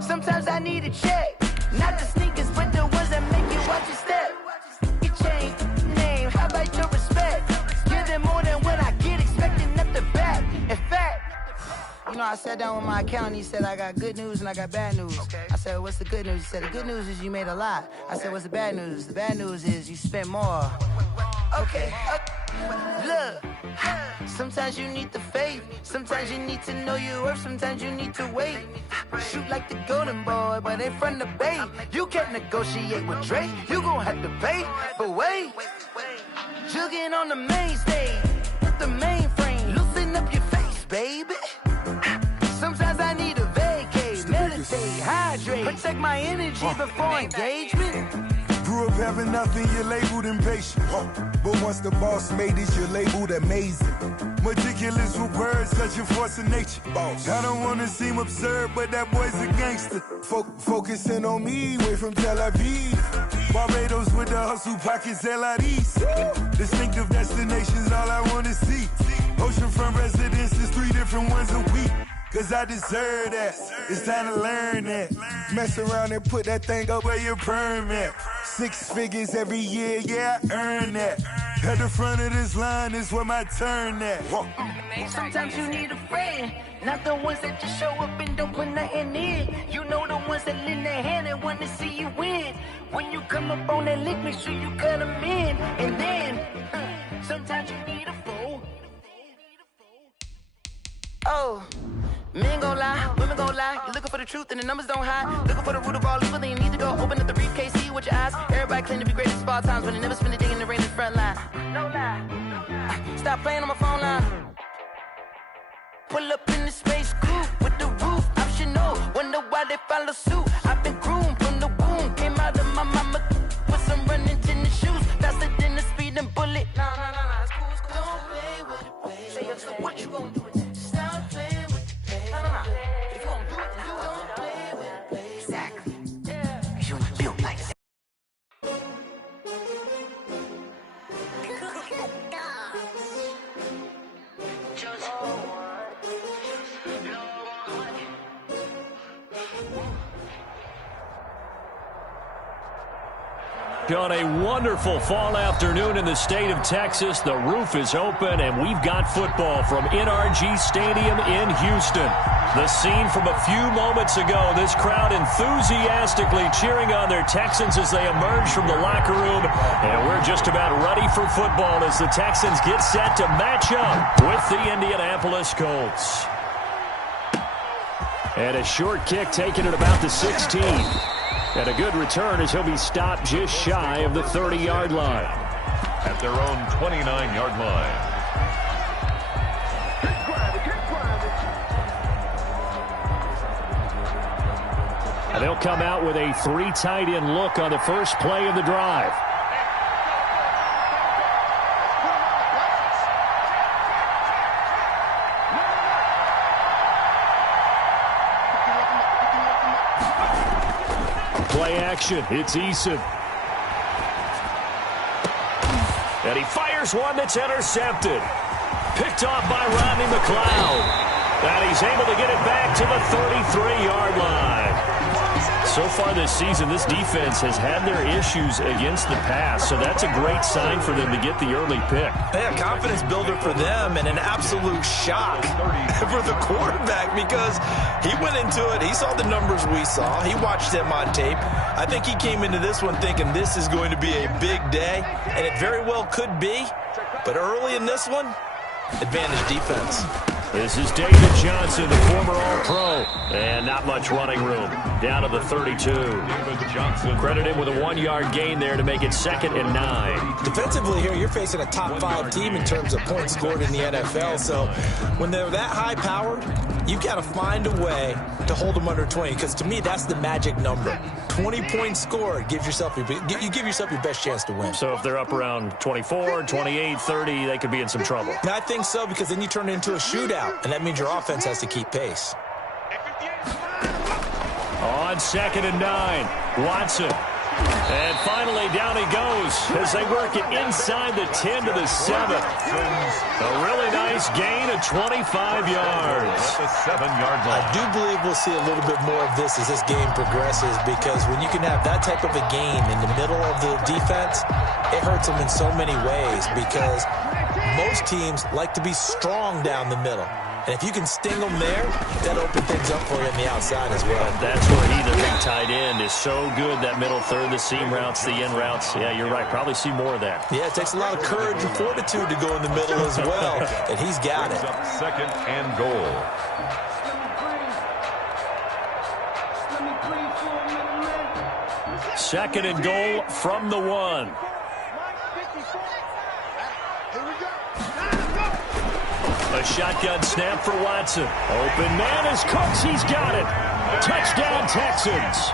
Sometimes I need a check. Not the sneakers, but the ones that make you watch your step. Your chain, name, how about your respect? Give them more than what I get, expecting nothing back. In fact, you know, I sat down with my accountant. He said, I got good news and I got bad news. I said, what's the good news? He said, the good news is you made a lot. I said, what's the bad news? The bad news is you spent more. Okay. Look, sometimes you need the faith. Sometimes you need to know your worth. Sometimes you need to wait. Shoot like the golden boy, but in front of the bay. You can't negotiate with Drake. You gon' have to pay. But wait, jugging on the main stage with the mainframe. Loosen up your face, baby. Sometimes I need a vacate, meditate, hydrate, protect my energy before engagement. Grew up having nothing, you're labeled impatient. But once the boss made it, you're labeled amazing. Meticulous with words, such a force of nature. I don't wanna seem absurd, but that boy's a gangster. Focusing on me, way from Tel Aviv. Barbados with the hustle pockets, LIDs. Distinctive destinations, all I wanna see. Oceanfront residences, 3 different ones a week. Cause I deserve that, it's time to learn that. Mess around and put that thing up where your permit. 6 figures every year, yeah, I earn that. At the front of this line is where my turn at. Sometimes you need a friend, not the ones that just show up and don't put nothing in. You know the ones that lend their hand and want to see you win. When you come up on that lick, make sure you cut them in. And then, sometimes you need a fool. Oh. Men gon' lie, women gon' lie. You're looking for the truth and the numbers don't hide. Looking for the root of all evil, then you need to go open up the briefcase, see with your eyes. Everybody claim to be greatest of all times, but they never spend a day in the rain in the front line. No lie. Stop playing on my phone line. Pull up in the space coupe with the roof optional. Wonder why they follow suit. I've been groomed from the womb. Came out of my mama with some running tennis shoes. Faster than the speeding bullet. Nah, it's cool, it's cool. Don't play with it, baby. Say so what you gon' do with it? Stop playing. If you don't do it, then don't play with it, baby. Exactly. Yeah. You ain't built like that. On a wonderful fall afternoon in the state of Texas, the roof is open, and we've got football from NRG Stadium in Houston. The scene from a few moments ago, this crowd enthusiastically cheering on their Texans as they emerge from the locker room. And we're just about ready for football as the Texans get set to match up with the Indianapolis Colts. And a short kick taken at about the 16. And a good return as he'll be stopped just shy of the 30-yard line. At their own 29-yard line. And they'll come out with a 3 tight end look on the first play of the drive. Play action. It's Eason. And he fires one that's intercepted. Picked off by Rodney McLeod. And he's able to get it back to the 33-yard line. So far this season, this defense has had their issues against the pass, so that's a great sign for them to get the early pick. Yeah, confidence builder for them and an absolute shock for the quarterback because he went into it. He saw the numbers we saw. He watched them on tape. I think he came into this one thinking this is going to be a big day, and it very well could be. But early in this one, advantage defense. This is David Johnson, the former All-Pro. And not much running room. Down to the 32. Credit him with a 1-yard gain there to make it 2nd and 9. Defensively here, you're facing a top 5 team in terms of points scored in the NFL. So when they're that high-powered, you've got to find a way to hold them under 20. Because to me, that's the magic number. 20 points scored, you give yourself your best chance to win. So if they're up around 24, 28, 30, they could be in some trouble. And I think so, because then you turn it into a shootout, and that means your offense has to keep pace. On 2nd and 9, Watson. And finally, down he goes as they work it inside the 10 to the 7. A really nice gain of 25 yards. At the 7-yard line. I do believe we'll see a little bit more of this as this game progresses, because when you can have that type of a gain in the middle of the defense, it hurts them in so many ways, because most teams like to be strong down the middle. And if you can sting them there, that'll open things up for you on the outside as well. And that's where he, the big tight end, is so good, that middle third, the seam routes, the in routes. Yeah, you're right. Probably see more of that. Yeah, it takes a lot of courage and fortitude to go in the middle as well, and he's got it. Up 2nd and goal. Second and goal from the 1. A shotgun snap for Watson. Open man is Cooks. He's got it. Touchdown, Texans.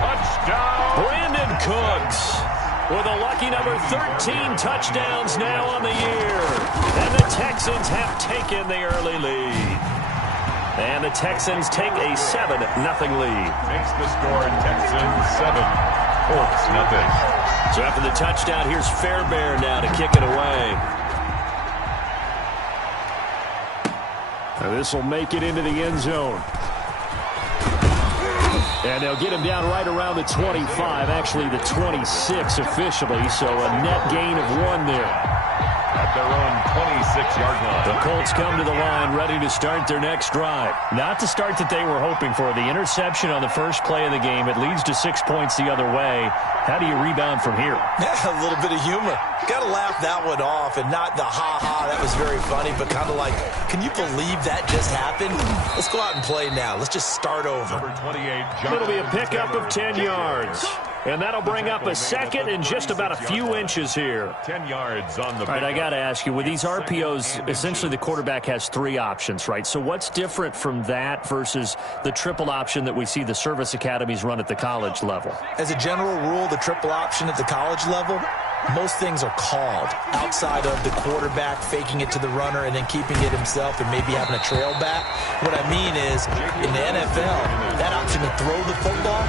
Touchdown. Brandon Cooks with a lucky number 13 touchdowns now on the year. And the Texans have taken the early lead. And the Texans take a 7-0 lead. Makes the score Texans 7, Colts nothing. So after the touchdown, here's Fairbairn now to kick it away. This will make it into the end zone. And they'll get him down right around the 25, actually the 26 officially, so a net gain of 1 there. At their own 26-yard line. The Colts come to the line ready to start their next drive. Not the start that they were hoping for. The interception on the first play of the game. It leads to 6 points the other way. How do you rebound from here? Yeah, a little bit of humor. Got to laugh that one off, and not the ha-ha, that was very funny, but kind of like, can you believe that just happened? Let's go out and play now. Let's just start over. Number 28, It'll be a pickup of 10 yards. And that'll bring up a second and just about a few inches here. 10 yards on the. All right, I got to ask you, with these RPOs, essentially the quarterback has 3 options, right? So what's different from that versus the triple option that we see the service academies run at the college level? As a general rule, the triple option at the college level, most things are called outside of the quarterback faking it to the runner and then keeping it himself and maybe having a trail back. What I mean is, in the NFL, that option to throw the football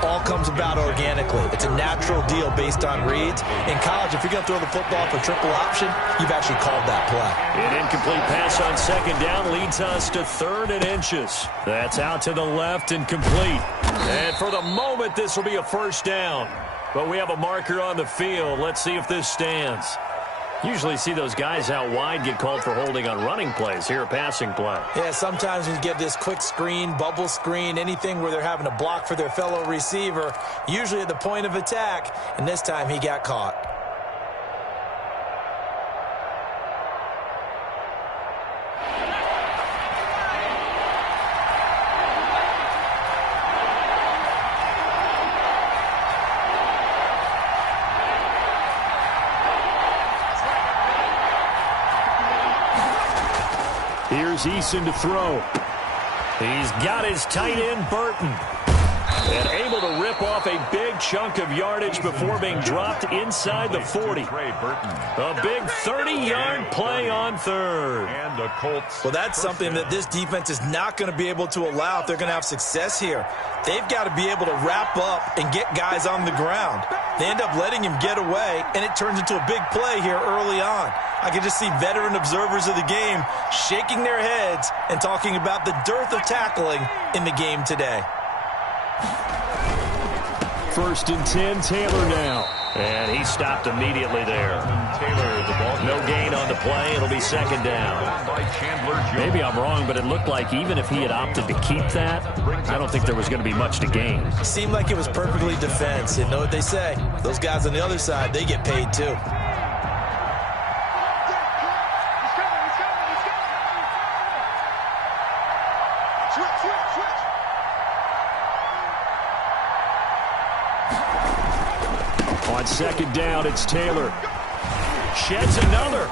all comes about organically. It's a natural deal based on reads. In college, if you're going to throw the football for triple option, you've actually called that play. An incomplete pass on second down leads us to 3rd and inches. That's out to the left and complete. And for the moment, this will be a first down. But we have a marker on the field. Let's see if this stands. Usually see those guys out wide get called for holding on running plays. Here, a passing play. Yeah, sometimes when you get this quick screen, bubble screen, anything where they're having to block for their fellow receiver, usually at the point of attack, and this time he got caught. Here's Eason to throw. He's got his tight end, Burton. And able to rip off a big chunk of yardage before being dropped inside the 40. A big 30-yard play on 3rd. And the Colts. Well, that's something that this defense is not going to be able to allow if they're going to have success here. They've got to be able to wrap up and get guys on the ground. They end up letting him get away, and it turns into a big play here early on. I can just see veteran observers of the game shaking their heads and talking about the dearth of tackling in the game today. 1st and 10, Taylor now. And he stopped immediately there. Taylor, the ball. No gain on the play. It'll be 2nd down. By Chandler Jones. Maybe I'm wrong, but it looked like even if he had opted to keep that, I don't think there was going to be much to gain. Seemed like it was perfectly defense. And know what they say? Those guys on the other side, they get paid too. On 2nd down, it's Taylor. Sheds another.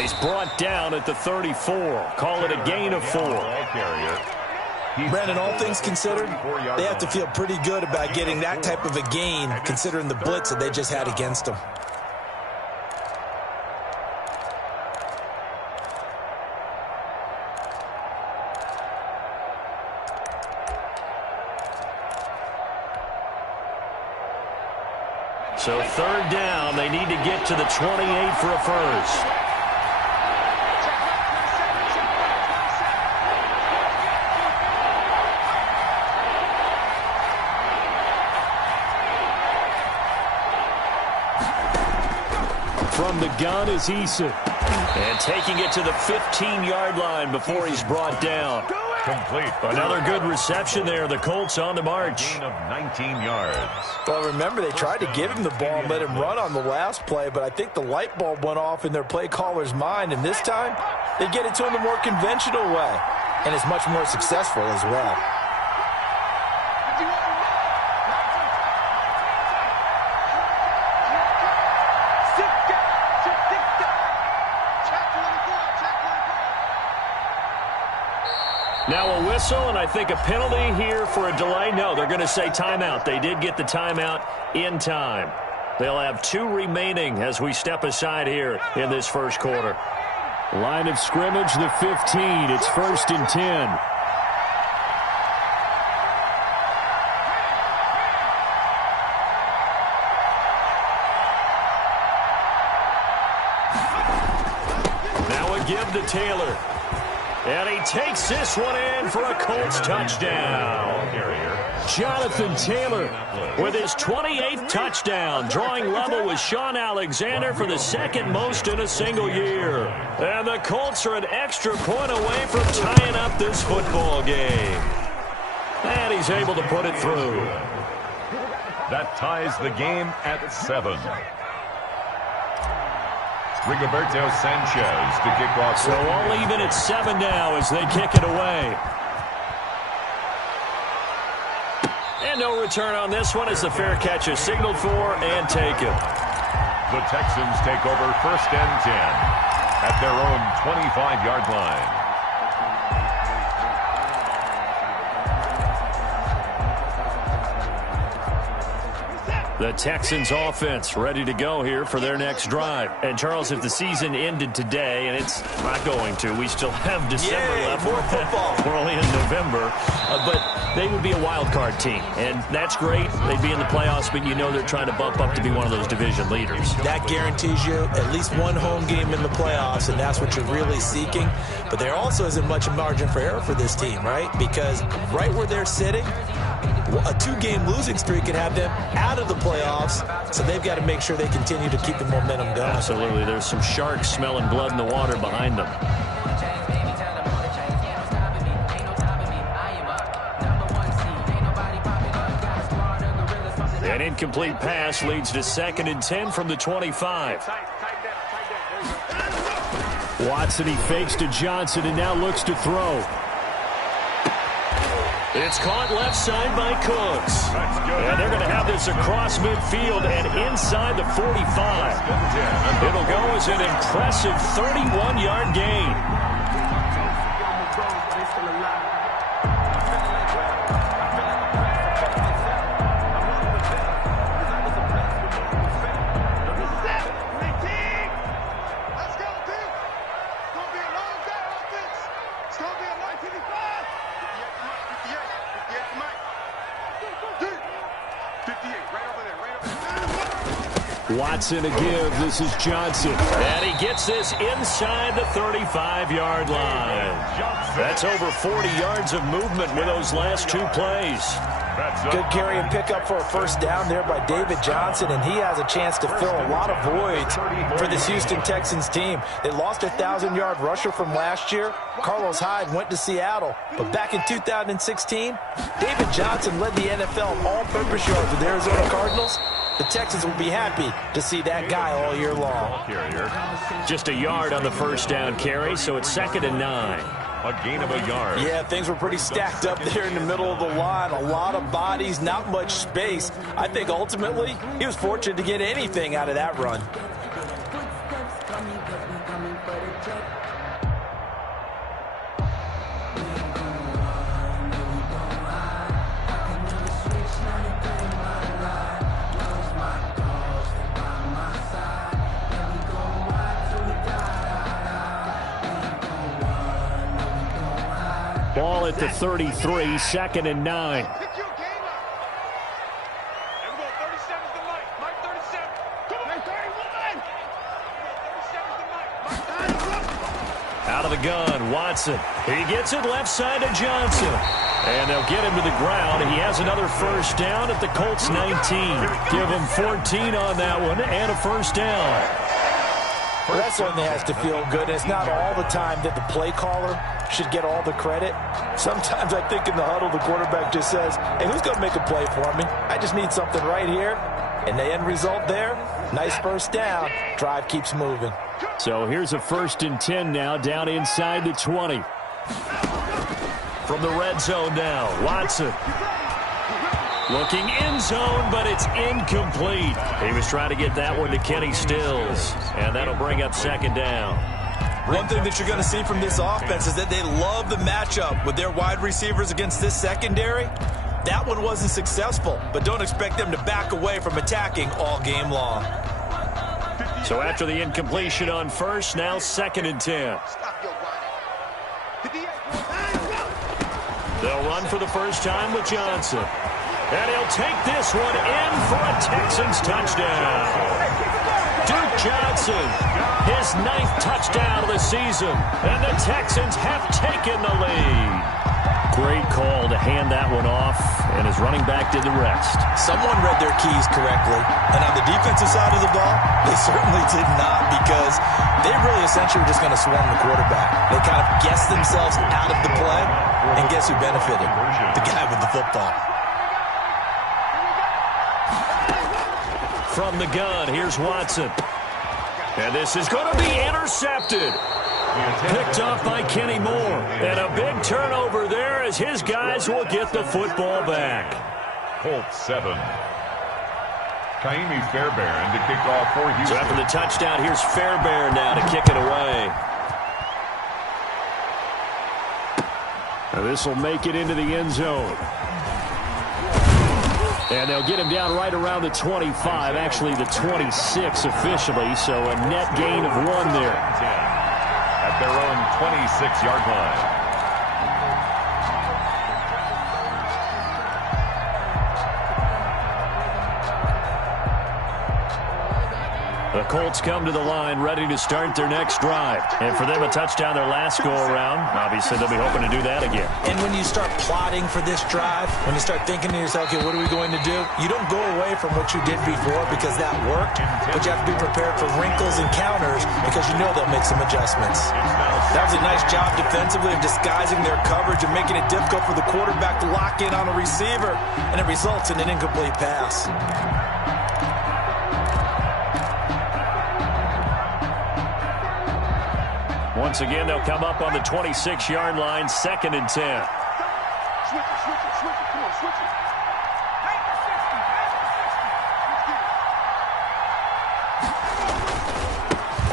He's brought down at the 34. Call it a gain of 4. Brandon, all things considered, they have to feel pretty good about getting that type of a gain, considering the blitz that they just had against them. So third down, they need to get to the 28 for a first. From the gun is Eason. And taking it to the 15-yard line before he's brought down. Complete. Another good reception there. The Colts on the march. Gain of 19 yards. Well, remember, they tried to give him the ball and let him run on the last play, but I think the light bulb went off in their play caller's mind, and this time they get it to him the more conventional way, and it's much more successful as well. Now a whistle, and I think a penalty here for a delay. No, they're going to say timeout. They did get the timeout in time. They'll have 2 remaining as we step aside here in this first quarter. Line of scrimmage, the 15. It's 1st and 10. Now a give to Taylor. And he takes this one in for a Colts touchdown. Jonathan Taylor with his 28th touchdown, drawing level with Sean Alexander for the 2nd most in a single year. And the Colts are an extra point away from tying up this football game. And he's able to put it through. That ties the game at 7. Rigoberto Sanchez to kick off. So all even at 7 now as they kick it away. And no return on this one as the fair catch is signaled for and taken. The Texans take over 1st and 10 at their own 25-yard line. The Texans offense ready to go here for their next drive. And, Charles, if the season ended today, and it's not going to, we still have December left. More football. We're only in November. But they would be a wild card team. And that's great. They'd be in the playoffs, but you know they're trying to bump up to be one of those division leaders. That guarantees you at least one home game in the playoffs, and that's what you're really seeking. But there also isn't much margin for error for this team, right? Because right where they're sitting, a 2-game losing streak could have them out of the playoffs, so they've got to make sure they continue to keep the momentum going. Absolutely. There's some sharks smelling blood in the water behind them. An incomplete pass leads to 2nd and 10 from the 25. Watson, he fakes to Johnson and now looks to throw. It's caught left side by Cooks. And they're going to have this across midfield and inside the 45. It'll go as an impressive 31-yard gain. Watson a give. This is Johnson. And he gets this inside the 35-yard line. That's over 40 yards of movement with those last 2 plays. Good carry and pickup for a first down there by David Johnson, and he has a chance to fill a lot of voids for this Houston Texans team. They lost their 1,000-yard rusher from last year. Carlos Hyde went to Seattle, but back in 2016, David Johnson led the NFL in all-purpose yards with the Arizona Cardinals. The Texans will be happy to see that guy all year long. Just a yard on the first down carry, so it's 2nd and 9. A gain of a yard. Yeah, things were pretty stacked up there in the middle of the line. A lot of bodies, not much space. I think ultimately he was fortunate to get anything out of that run. Ball at the 33, 2nd and 9. Pick your game up. Everyone, 37's the mic. Mike 37. Out of the gun, Watson. He gets it left side to Johnson. And they'll get him to the ground. He has another first down at the Colts 19. Give him 14 on that one and a first down. Well, that certainly has to feel good. It's not all the time that the play caller should get all the credit. Sometimes I think in the huddle, the quarterback just says, hey, who's going to make a play for me? I just need something right here. And the end result there, nice first down. Drive keeps moving. So here's a 1st and 10 now, down inside the 20. From the red zone now, Watson. Looking end zone, but it's incomplete. He was trying to get that one to Kenny Stills, and that'll bring up 2nd down. One thing that you're going to see from this offense is that they love the matchup with their wide receivers against this secondary. That one wasn't successful, but don't expect them to back away from attacking all game long. So after the incompletion on first, now 2nd and 10. They'll run for the first time with Johnson. And he'll take this one in for a Texans touchdown. Duke Johnson, his 9th touchdown of the season. And the Texans have taken the lead. Great call to hand that one off, and his running back did the rest. Someone read their keys correctly, and on the defensive side of the ball, they certainly did not, because they really essentially were just going to swarm the quarterback. They kind of guessed themselves out of the play, and guess who benefited? The guy with the football. From the gun, here's Watson. And this is going to be intercepted. Picked off by Kenny Moore. And a big turnover there as his guys will get the football back. Colts 7. Kaimi Fairbairn to kick off for Houston. So after the touchdown, here's Fairbairn now to kick it away. Now this will make it into the end zone. And they'll get him down right around the 25, actually the 26 officially, so a net gain of 1 there. At their own 26-yard line. The Colts come to the line ready to start their next drive. And for them, a touchdown their last go-around. Obviously, they'll be hoping to do that again. And when you start plotting for this drive, when you start thinking to yourself, okay, what are we going to do? You don't go away from what you did before because that worked, but you have to be prepared for wrinkles and counters because you know they'll make some adjustments. That was a nice job defensively of disguising their coverage and making it difficult for the quarterback to lock in on a receiver, and it results in an incomplete pass. Once again, they'll come up on the 26-yard line, 2nd and 10.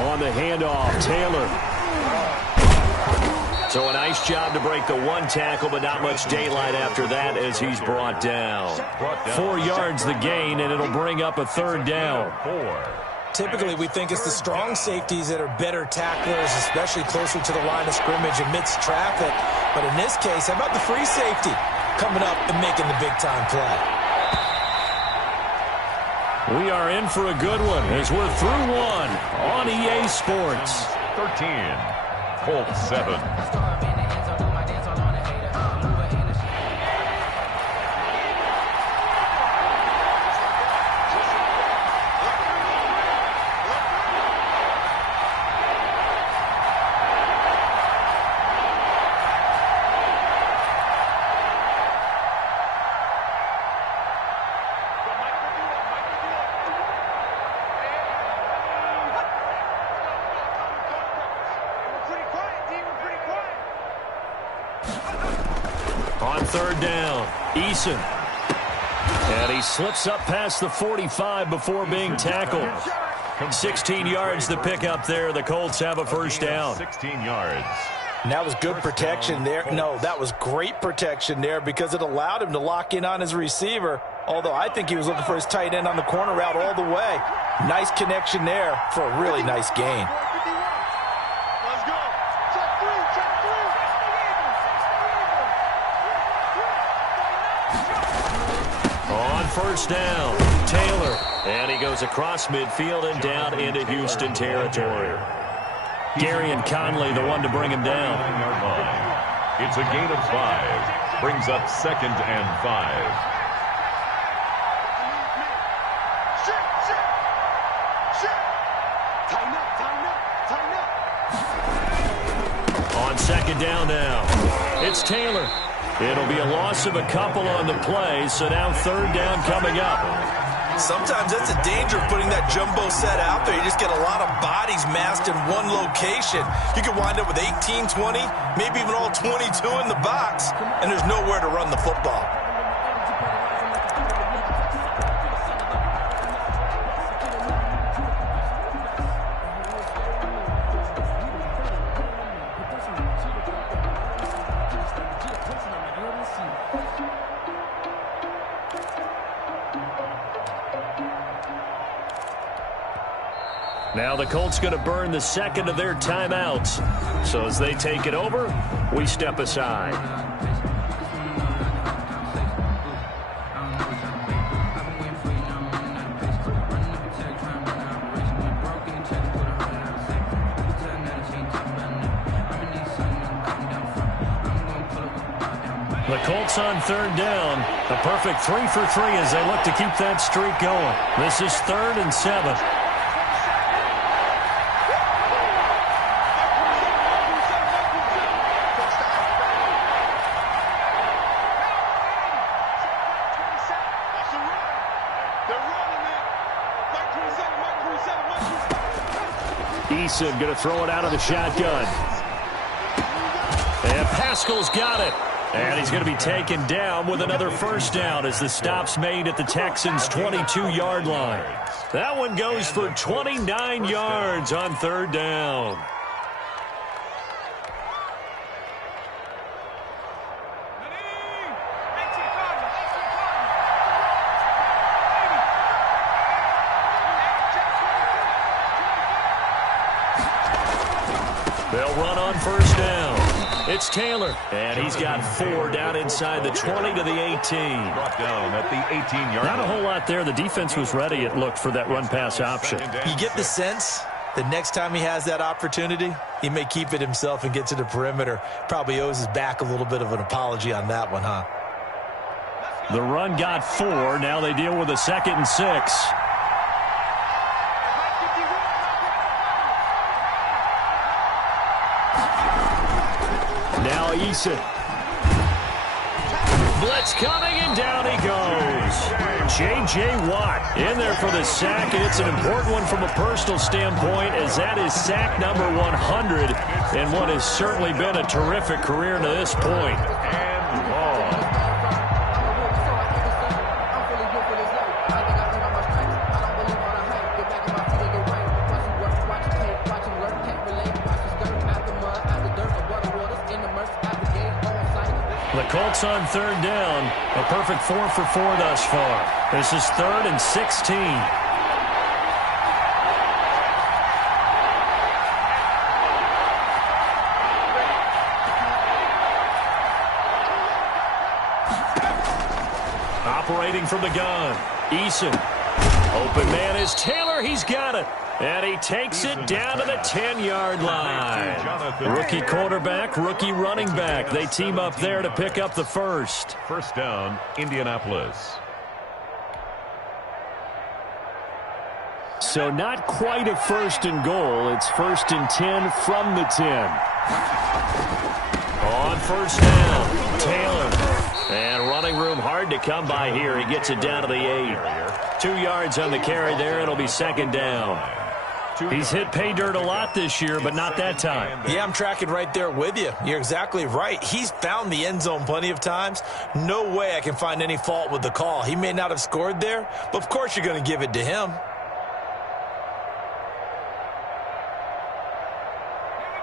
On the handoff, Taylor. So a nice job to break the 1 tackle, but not much daylight after that as he's brought down. 4 yards the gain, and it'll bring up a 3rd down. Typically, we think it's the strong safeties that are better tacklers, especially closer to the line of scrimmage amidst traffic. But in this case, how about the free safety coming up and making the big-time play? We are in for a good one as we're through 1 on EA Sports. 13, Colts 7. On 3rd down, Eason. And he slips up past the 45 before being tackled. 16 yards the pickup there. The Colts have a first down. 16 yards. And that was good protection there. No, that was great protection there because it allowed him to lock in on his receiver. Although I think he was looking for his tight end on the corner route all the way. Nice connection there for a really nice gain. First down, Taylor. And he goes across midfield and down into Houston territory. Gary and Conley, the one to bring him down. It's a gain of 5. Brings up 2nd and 5. On 2nd down now, it's Taylor. It'll be a loss of a couple on the play, so now 3rd down coming up. Sometimes that's the danger of putting that jumbo set out there. You just get a lot of bodies massed in one location. You could wind up with 18, 20, maybe even all 22 in the box, and there's nowhere to run the football. Now the Colts going to burn the 2nd of their timeouts. So as they take it over, we step aside. The Colts on 3rd down. A perfect 3 for 3 as they look to keep that streak going. This is 3rd and 7. Eason going to throw it out of the shotgun. And Pascal's got it. And he's going to be taken down with another 1st down as the stop's made at the Texans' 22-yard line. That one goes for 29 yards on 3rd down. They'll run on 1st down. It's Taylor, and he's got 4 down inside the 20 to the 18. Brought down at the 18-yard line. Not a whole lot there. The defense was ready, it looked, for that run-pass option. You get the sense the next time he has that opportunity, he may keep it himself and get to the perimeter. Probably owes his back a little bit of an apology on that one, huh? The run got 4. Now they deal with a 2nd and 6. Now Eason. Blitz coming, and down he goes. J.J. Watt in there for the sack, and it's an important one from a personal standpoint, as that is sack number 100 and what has certainly been a terrific career to this point. And long. The Colts on 3rd down. A perfect 4 for 4 thus far. This is 3rd and 16. Operating from the gun. Eason. Open man is Taylor. He's got it. And he takes it down to the 10-yard line. Rookie quarterback, rookie running back. They team up there to pick up the 1st. 1st down, Indianapolis. So not quite a 1st and goal. It's 1st and 10 from the 10. On 1st down, Taylor. And running room hard to come by here. He gets it down to the 8. 2 yards on the carry there. It'll be 2nd down. He's hit pay dirt a lot this year, but not that time. Yeah, I'm tracking right there with you. You're exactly right. He's found the end zone plenty of times. No way I can find any fault with the call. He may not have scored there, but of course you're going to give it to him.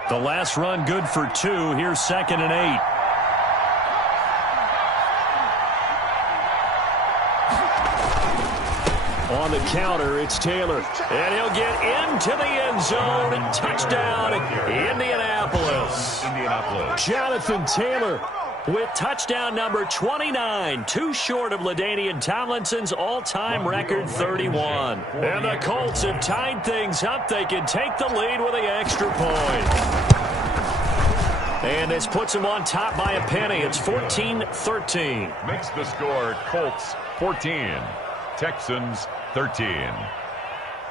The last run good for 2. Here's 2nd and 8. On the counter, it's Taylor. And he'll get into the end zone. Touchdown, Indianapolis. Indianapolis. Jonathan Taylor with touchdown number 29, too short of LaDainian Tomlinson's all-time record 31. And the Colts have tied things up. They can take the lead with the extra point. And this puts them on top by a penny. It's 14-13. Makes the score Colts 14, Texans 13.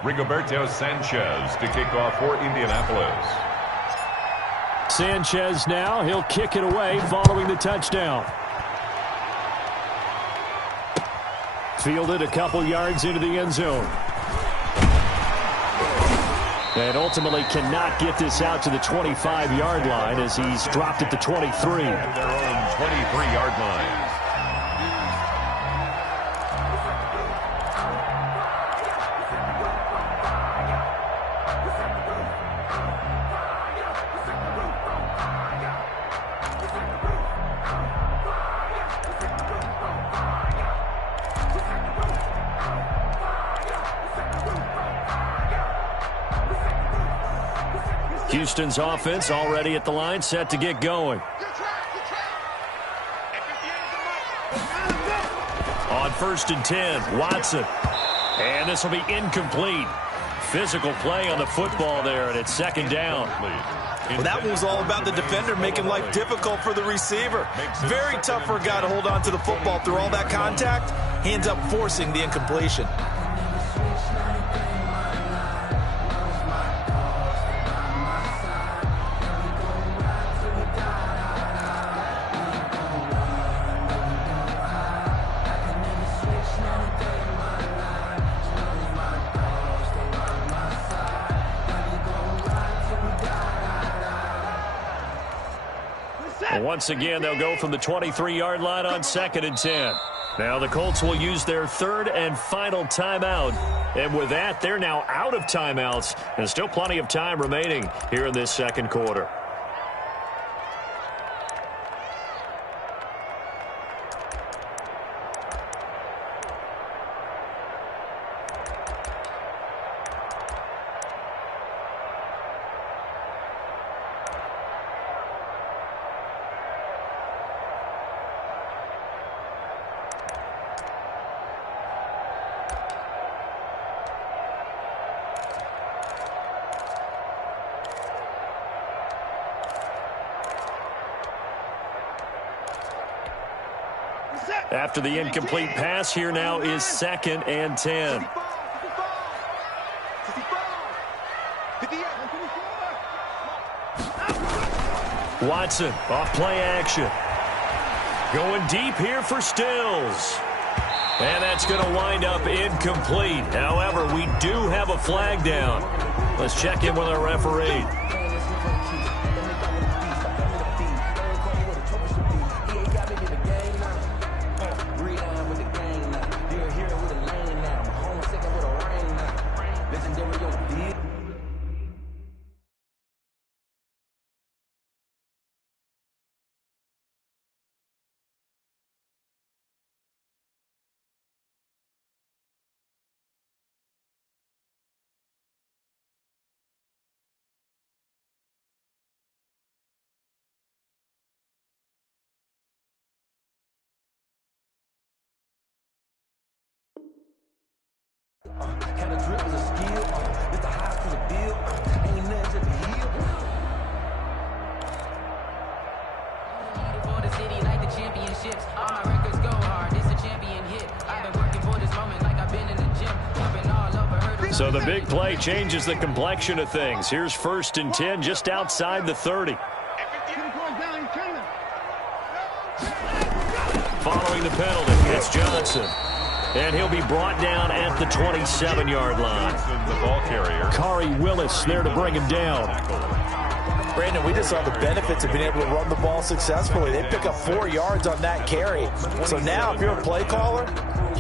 Rigoberto Sanchez to kick off for Indianapolis. Sanchez now, he'll kick it away following the touchdown. Fielded a couple yards into the end zone. And ultimately cannot get this out to the 25-yard line as he's dropped at the 23. At their own 23-yard line. Houston's offense already at the line, set to get going. On 1st and 10, Watson. And this will be incomplete. Physical play on the football there, and it's second down. Well, that one was all about the defender making life difficult for the receiver. Very tough for a guy to hold on to the football through all that contact. He ends up forcing the incompletion. Once again, they'll go from the 23-yard line on 2nd and 10. Now the Colts will use their third and final timeout. And with that, they're now out of timeouts. And still plenty of time remaining here in this second quarter. After the incomplete pass, here now is 2nd and 10. Watson off play action. Going deep here for Stills. And that's going to wind up incomplete. However, we do have a flag down. Let's check in with our referee. So the big play changes the complexion of things. Here's 1st and 10 just outside the 30. Following the penalty, it's Johnson. And he'll be brought down at the 27-yard line. The ball carrier. Kari Willis there to bring him down. Brandon, we just saw the benefits of being able to run the ball successfully. They pick up 4 yards on that carry. So now if you're a play caller,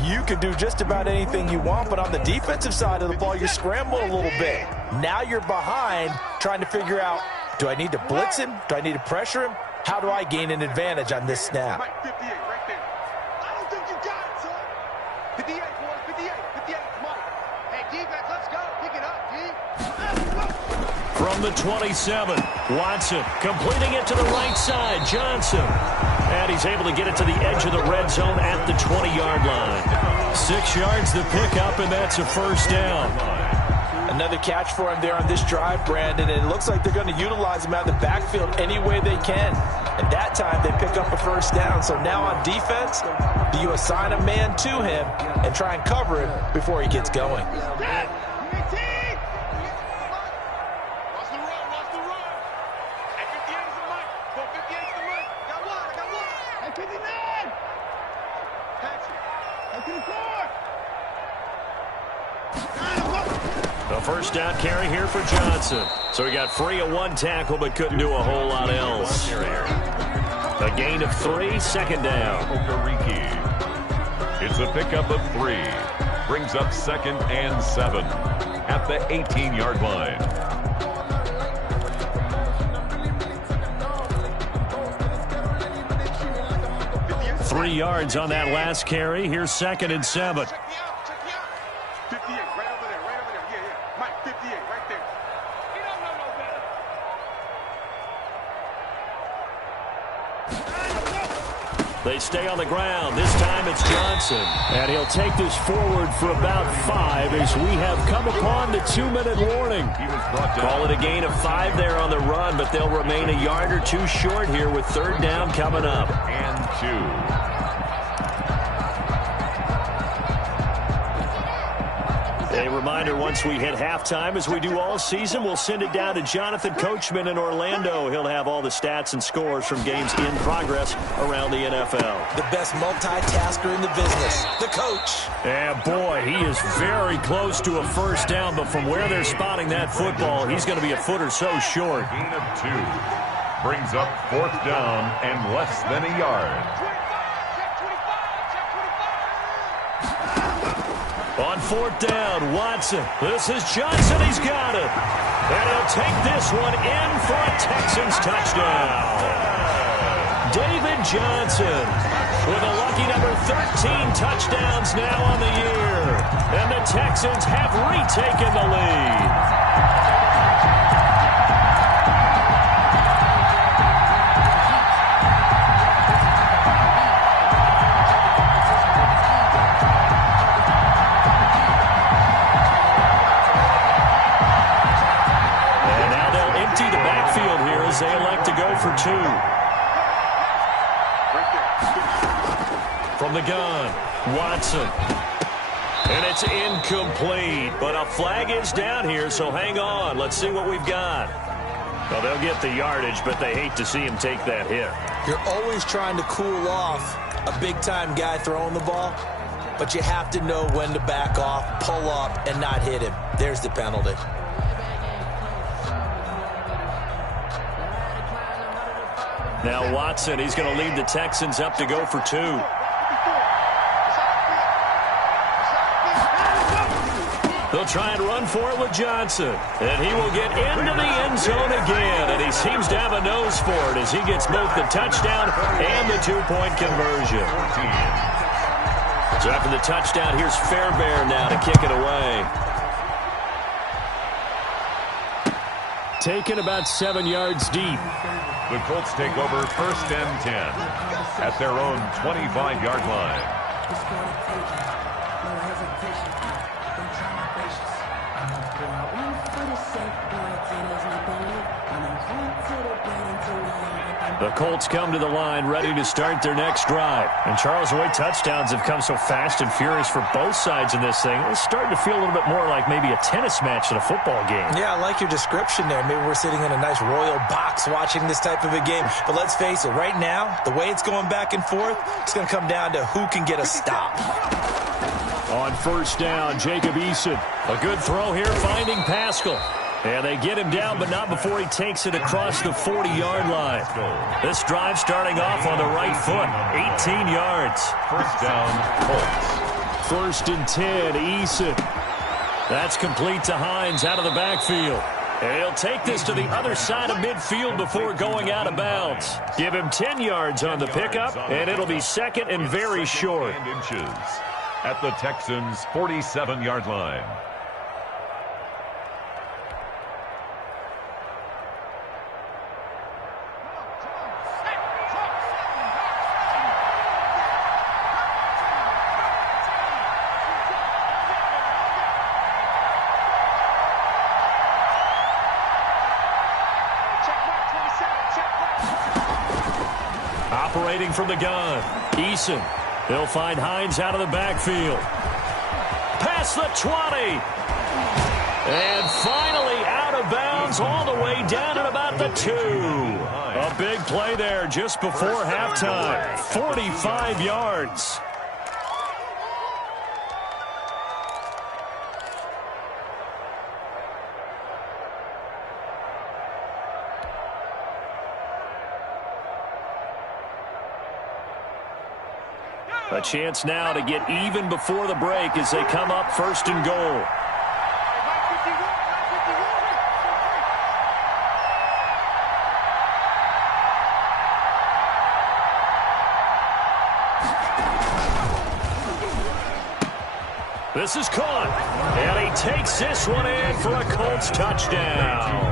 you can do just about anything you want. But on the defensive side of the ball, you scramble a little bit. Now you're behind trying to figure out, do I need to blitz him? Do I need to pressure him? How do I gain an advantage on this snap? Right 58 right there. I don't think you got it, son. 58, boys, 58, 58, come on. From the 27, Watson completing it to the right side. Johnson. And he's able to get it to the edge of the red zone at the 20-yard line. 6 yards the pickup, and that's a first down. Another catch for him there on this drive, Brandon, and it looks like they're going to utilize him out of the backfield any way they can. And that time they pick up a first down. So now on defense, do you assign a man to him and try and cover him before he gets going? The first down carry here for Johnson. So he got free of one tackle but couldn't do a whole lot else. A gain of 3, second down. It's a pickup of 3. Brings up 2nd and 7 at the 18-yard line. Three yards on that last carry. Here's 2nd and 7. They stay on the ground. This time it's Johnson. And he'll take this forward for about 5 as we have come upon the 2-minute warning. Call it a gain of 5 there on the run, but they'll remain a yard or 2 short here with 3rd down coming up. And 2. A reminder, once we hit halftime, as we do all season, we'll send it down to Jonathan Coachman in Orlando. He'll have all the stats and scores from games in progress around the NFL. The best multitasker in the business, the coach. Yeah, boy, he is very close to a first down, but from where they're spotting that football, he's going to be a foot or so short. Gain of 2. Brings up 4th down and less than a yard. On 4th down, Watson. This is Johnson. He's got it. And he'll take this one in for a Texans touchdown. David Johnson with a lucky number 13 touchdowns now on the year. And the Texans have retaken the lead. They elect to go for 2. From the gun, Watson. And it's incomplete, but a flag is down here, so hang on. Let's see what we've got. Well, they'll get the yardage, but they hate to see him take that hit. You're always trying to cool off a big-time guy throwing the ball, but you have to know when to back off, pull up, and not hit him. There's the penalty. Now Watson, he's going to lead the Texans up to go for 2. They'll try and run for it with Johnson. And he will get into the end zone again. And he seems to have a nose for it as he gets both the touchdown and the 2-point conversion. So after the touchdown, here's Fairbairn now to kick it away. Taken about 7 yards deep. The Colts take over 1st and 10 at their own 25-yard line. The Colts come to the line ready to start their next drive. And Charles, the way touchdowns have come so fast and furious for both sides in this thing, it's starting to feel a little bit more like maybe a tennis match than a football game. Yeah, I like your description there. Maybe we're sitting in a nice royal box watching this type of a game. But let's face it, right now, the way it's going back and forth, it's going to come down to who can get a stop. On 1st down, Jacob Eason. A good throw here, finding Pascal. And they get him down, but not before he takes it across the 40-yard line. This drive starting off on the right foot, 18 yards. 1st down, Colts. 1st and 10, Eason. That's complete to Hines out of the backfield. And he'll take this to the other side of midfield before going out of bounds. Give him 10 yards on the pickup, and it'll be 2nd and very short. Inches at the Texans' 47-yard line. operating from the gun. Eason. He'll find Hines out of the backfield. Past the 20. And finally out of bounds all the way down at about the 2. A big play there just before halftime. 45 yards. A chance now to get even before the break as they come up 1st and goal. This is caught, and he takes this one in for a Colts touchdown.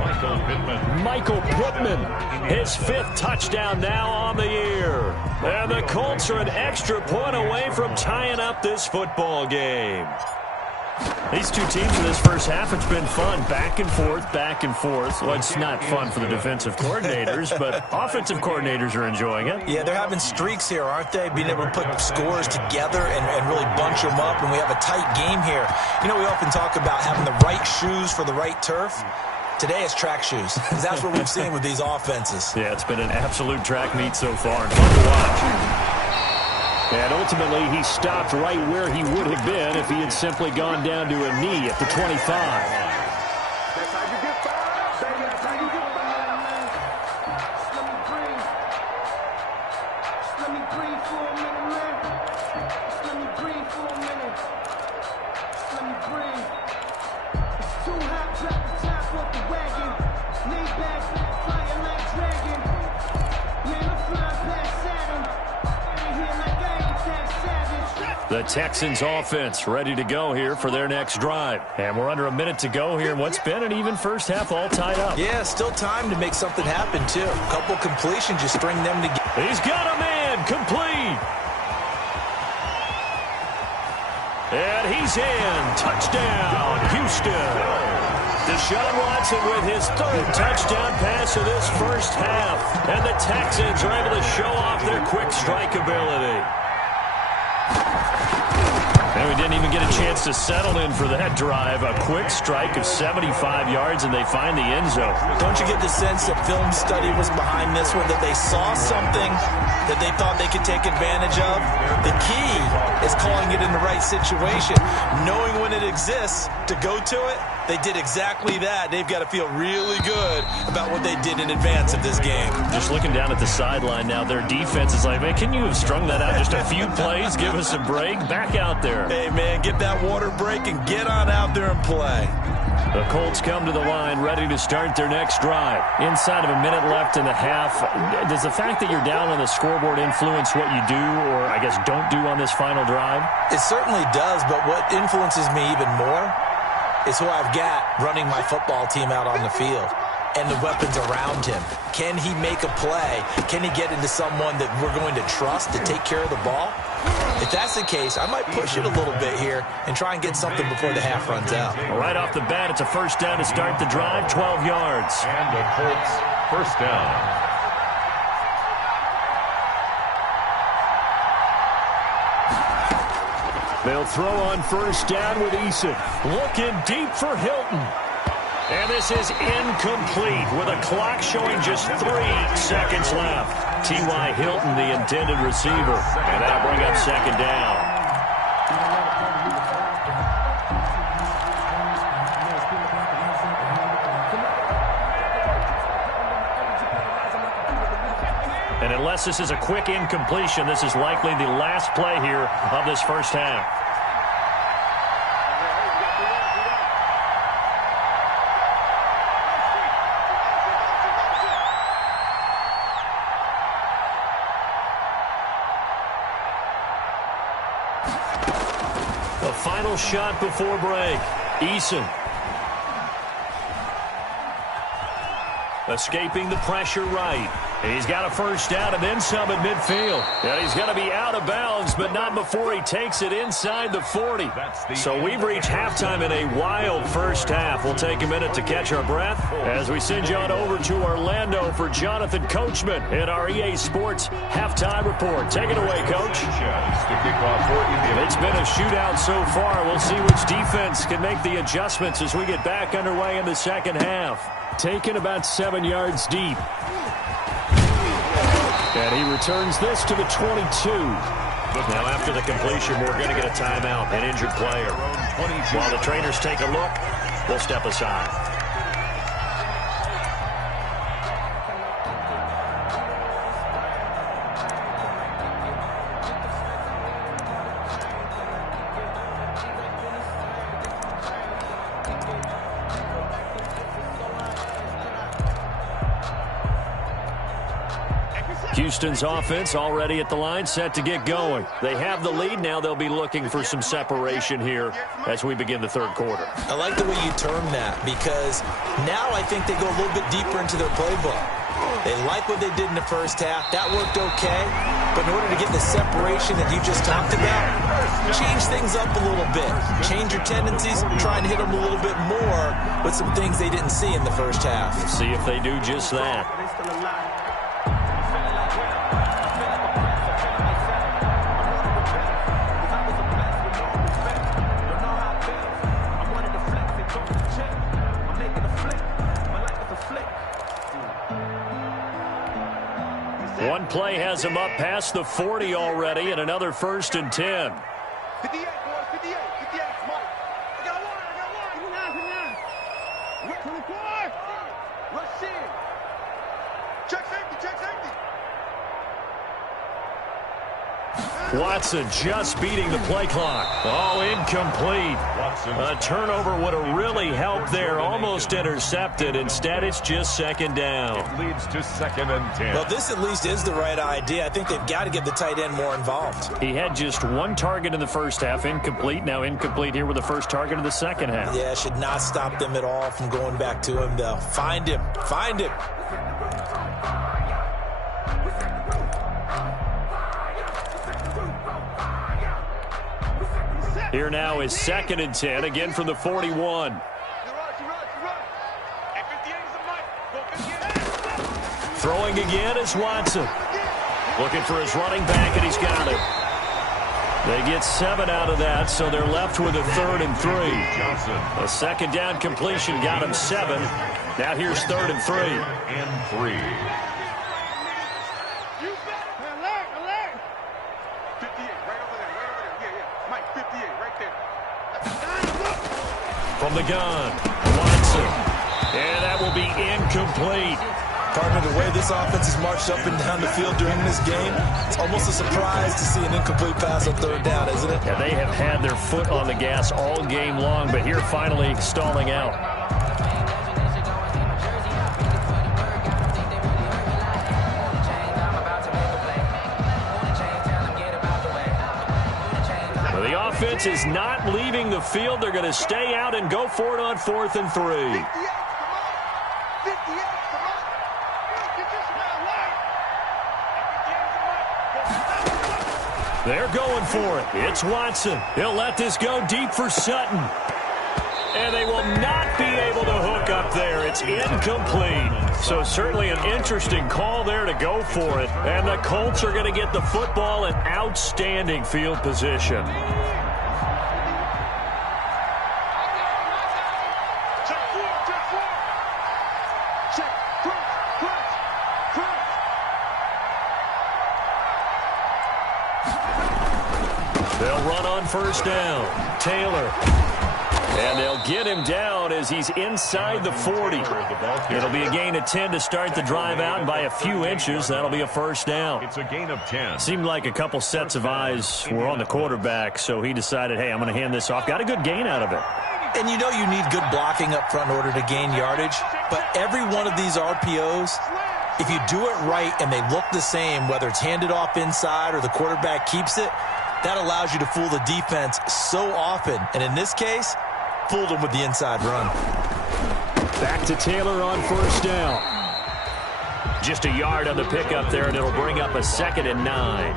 Michael Pittman, his 5th touchdown now on the year. And the Colts are an extra point away from tying up this football game. These two teams in this first half, it's been fun. Back and forth, back and forth. Well, it's not fun for the defensive coordinators, but offensive coordinators are enjoying it. Yeah, they're having streaks here, aren't they? Being able to put scores together and really bunch them up, and we have a tight game here. You know, we often talk about having the right shoes for the right turf. Today it's track shoes, because that's what we've seen with these offenses. Yeah, it's been an absolute track meet so far, and fun to watch. And ultimately, he stopped right where he would have been if he had simply gone down to a knee at the 25. That's how you get fired, baby. That's how you get fired, man. Just let me breathe. Just let me breathe for a minute, man. Just let me breathe for a minute. Just let me breathe. It's too hot, drop the top off the wagon. Lay back, flying like dragon. Man, I'm flying past Saturn. In here like I ain't that savage. The Texans offense ready to go here for their next drive. And we're under a minute to go here in what's been an even first half, all tied up. Yeah, still time to make something happen, too. A couple completions, just string them together. He's got a man, complete. And he's in. Touchdown, Houston. Deshaun Watson with his 3rd touchdown pass of this first half. And the Texans are able to show off their quick strike ability. And we didn't even get a chance to settle in for that drive. A quick strike of 75 yards, and they find the end zone. Don't you get the sense that film study was behind this one, that they saw something that they thought they could take advantage of? The key is calling it in the right situation, knowing when it exists to go to it. They did exactly that. They've got to feel really good about what they did in advance of this game. Just looking down at the sideline now, their defense is like, man, can you have strung that out just a few plays? Give us a break. Back out there. Hey, man, get that water break and get on out there and play. The Colts come to the line ready to start their next drive. Inside of a minute left in the half, does the fact that you're down on the scoreboard influence what you do or, I guess, don't do on this final drive? It certainly does, but what influences me even more is who I've got running my football team out on the field and the weapons around him. Can he make a play? Can he get into someone that we're going to trust to take care of the ball? If that's the case, I might push it a little bit here and try and get something before the half runs out. Right off the bat, it's a first down to start the drive, 12 yards. And the Colts first down. They'll throw on first down with Eason. Looking deep for Hilton. And this is incomplete with a clock showing just 3 seconds left. T.Y. Hilton, the intended receiver. And that'll bring up second down. And unless this is a quick incompletion, this is likely the last play here of this first half. The final shot before break. Eason. Escaping the pressure right. He's got a first down and then some at midfield. And he's going to be out of bounds, but not before he takes it inside the 40. So we've reached halftime in a wild first half. We'll take a minute to catch our breath as we send you on over to Orlando for Jonathan Coachman in our EA Sports Halftime Report. Take it away, Coach. It's been a shootout so far. We'll see which defense can make the adjustments as we get back underway in the second half. Taken about 7 yards deep. And he returns this to the 22. Now, after the completion, we're going to get a timeout, an injured player. While the trainers take a look, we'll step aside. Houston's offense already at the line, set to get going. They have the lead. Now they'll be looking for some separation here as we begin the third quarter. I like the way you term that because now I think they go a little bit deeper into their playbook. They like what they did in the first half. That worked okay. But in order to get the separation that you just talked about, change things up a little bit. Change your tendencies, try and hit them a little bit more with some things they didn't see in the first half. Let's see if they do just that. One play has him up past the 40 already, and another 1st and 10. 58, boys, 58, 58, Mike. I got one. 24. Rush in. Check safety. Watson just beating the play clock. Oh, incomplete. A turnover would have really helped there. Almost intercepted. Instead, it's just second down. It leads to 2nd and 10. Well, this at least is the right idea. I think they've got to get the tight end more involved. He had just one target in the first half. Incomplete. Now incomplete here with the first target of the second half. Yeah, should not stop them at all from going back to him, though. Find him. Here now is 2nd and 10, again from the 41. Throwing again is Watson. Looking for his running back, and he's got it. They get 7 out of that, so they're left with a 3rd and 3. A second down completion got him 7. Now here's 3rd and 3. And 3. From the gun, Watson. And that will be incomplete. Partner, the way this offense has marched up and down the field during this game, it's almost a surprise to see an incomplete pass on 3rd down, isn't it? Yeah, they have had their foot on the gas all game long, but here finally stalling out. The offense is not leaving the field. They're going to stay out and go for it on 4th and 3. They're going for it. It's Watson. He'll let this go deep for Sutton. And they will not be able to hook up there. It's incomplete. So certainly an interesting call there to go for it. And the Colts are going to get the football in outstanding field position. They'll run on 1st down. Taylor. And they'll get him down as he's inside the 40. It'll be a gain of 10 to start the drive out, and by a few inches, that'll be a 1st down. It's a gain of 10. Seemed like a couple sets of eyes were on the quarterback, so he decided, hey, I'm going to hand this off. Got a good gain out of it. And you know you need good blocking up front in order to gain yardage, but every one of these RPOs, if you do it right and they look the same, whether it's handed off inside or the quarterback keeps it, that allows you to fool the defense so often. And in this case, fooled them with the inside run. Back to Taylor on 1st down. Just a yard on the pickup there, and it'll bring up a 2nd and 9.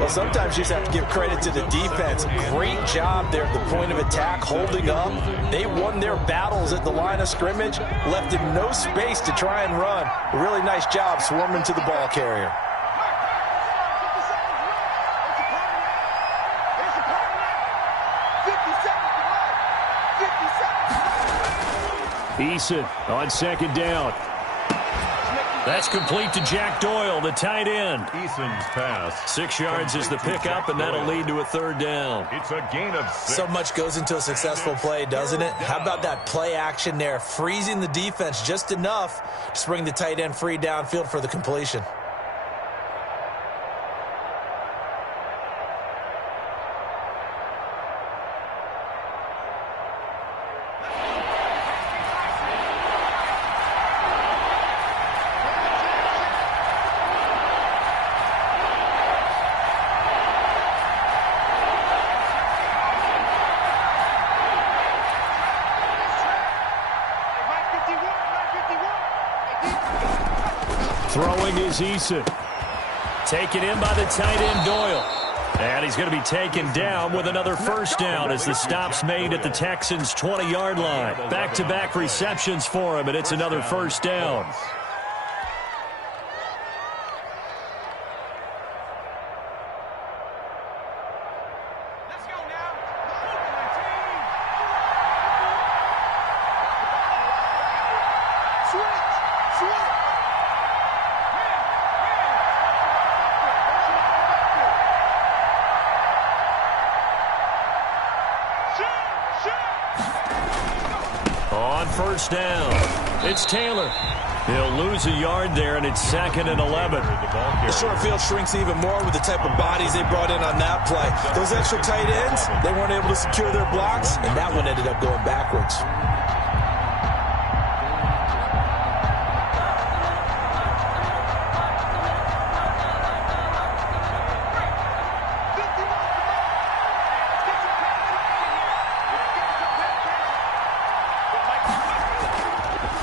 Well, sometimes you just have to give credit to the defense. Great job there at the point of attack, holding up. They won their battles at the line of scrimmage, left him no space to try and run. A really nice job swarming to the ball carrier. Eason on 2nd down. That's complete to Jack Doyle, the tight end. Eason's pass. 6 yards is the pickup, and that'll lead to a 3rd down. It's a gain of 6. So much goes into a successful play, doesn't it? How about that play action there, freezing the defense just enough to bring the tight end free downfield for the completion. Throwing is Eason. Taken in by the tight end Doyle. And he's going to be taken down with another 1st down as the stop's made at the Texans' 20-yard line. Back-to-back receptions for him, and it's another 1st down. On 1st down, it's Taylor. He'll lose a yard there, and it's 2nd and 11. The short field shrinks even more with the type of bodies they brought in on that play. Those extra tight ends, they weren't able to secure their blocks, and that one ended up going backwards.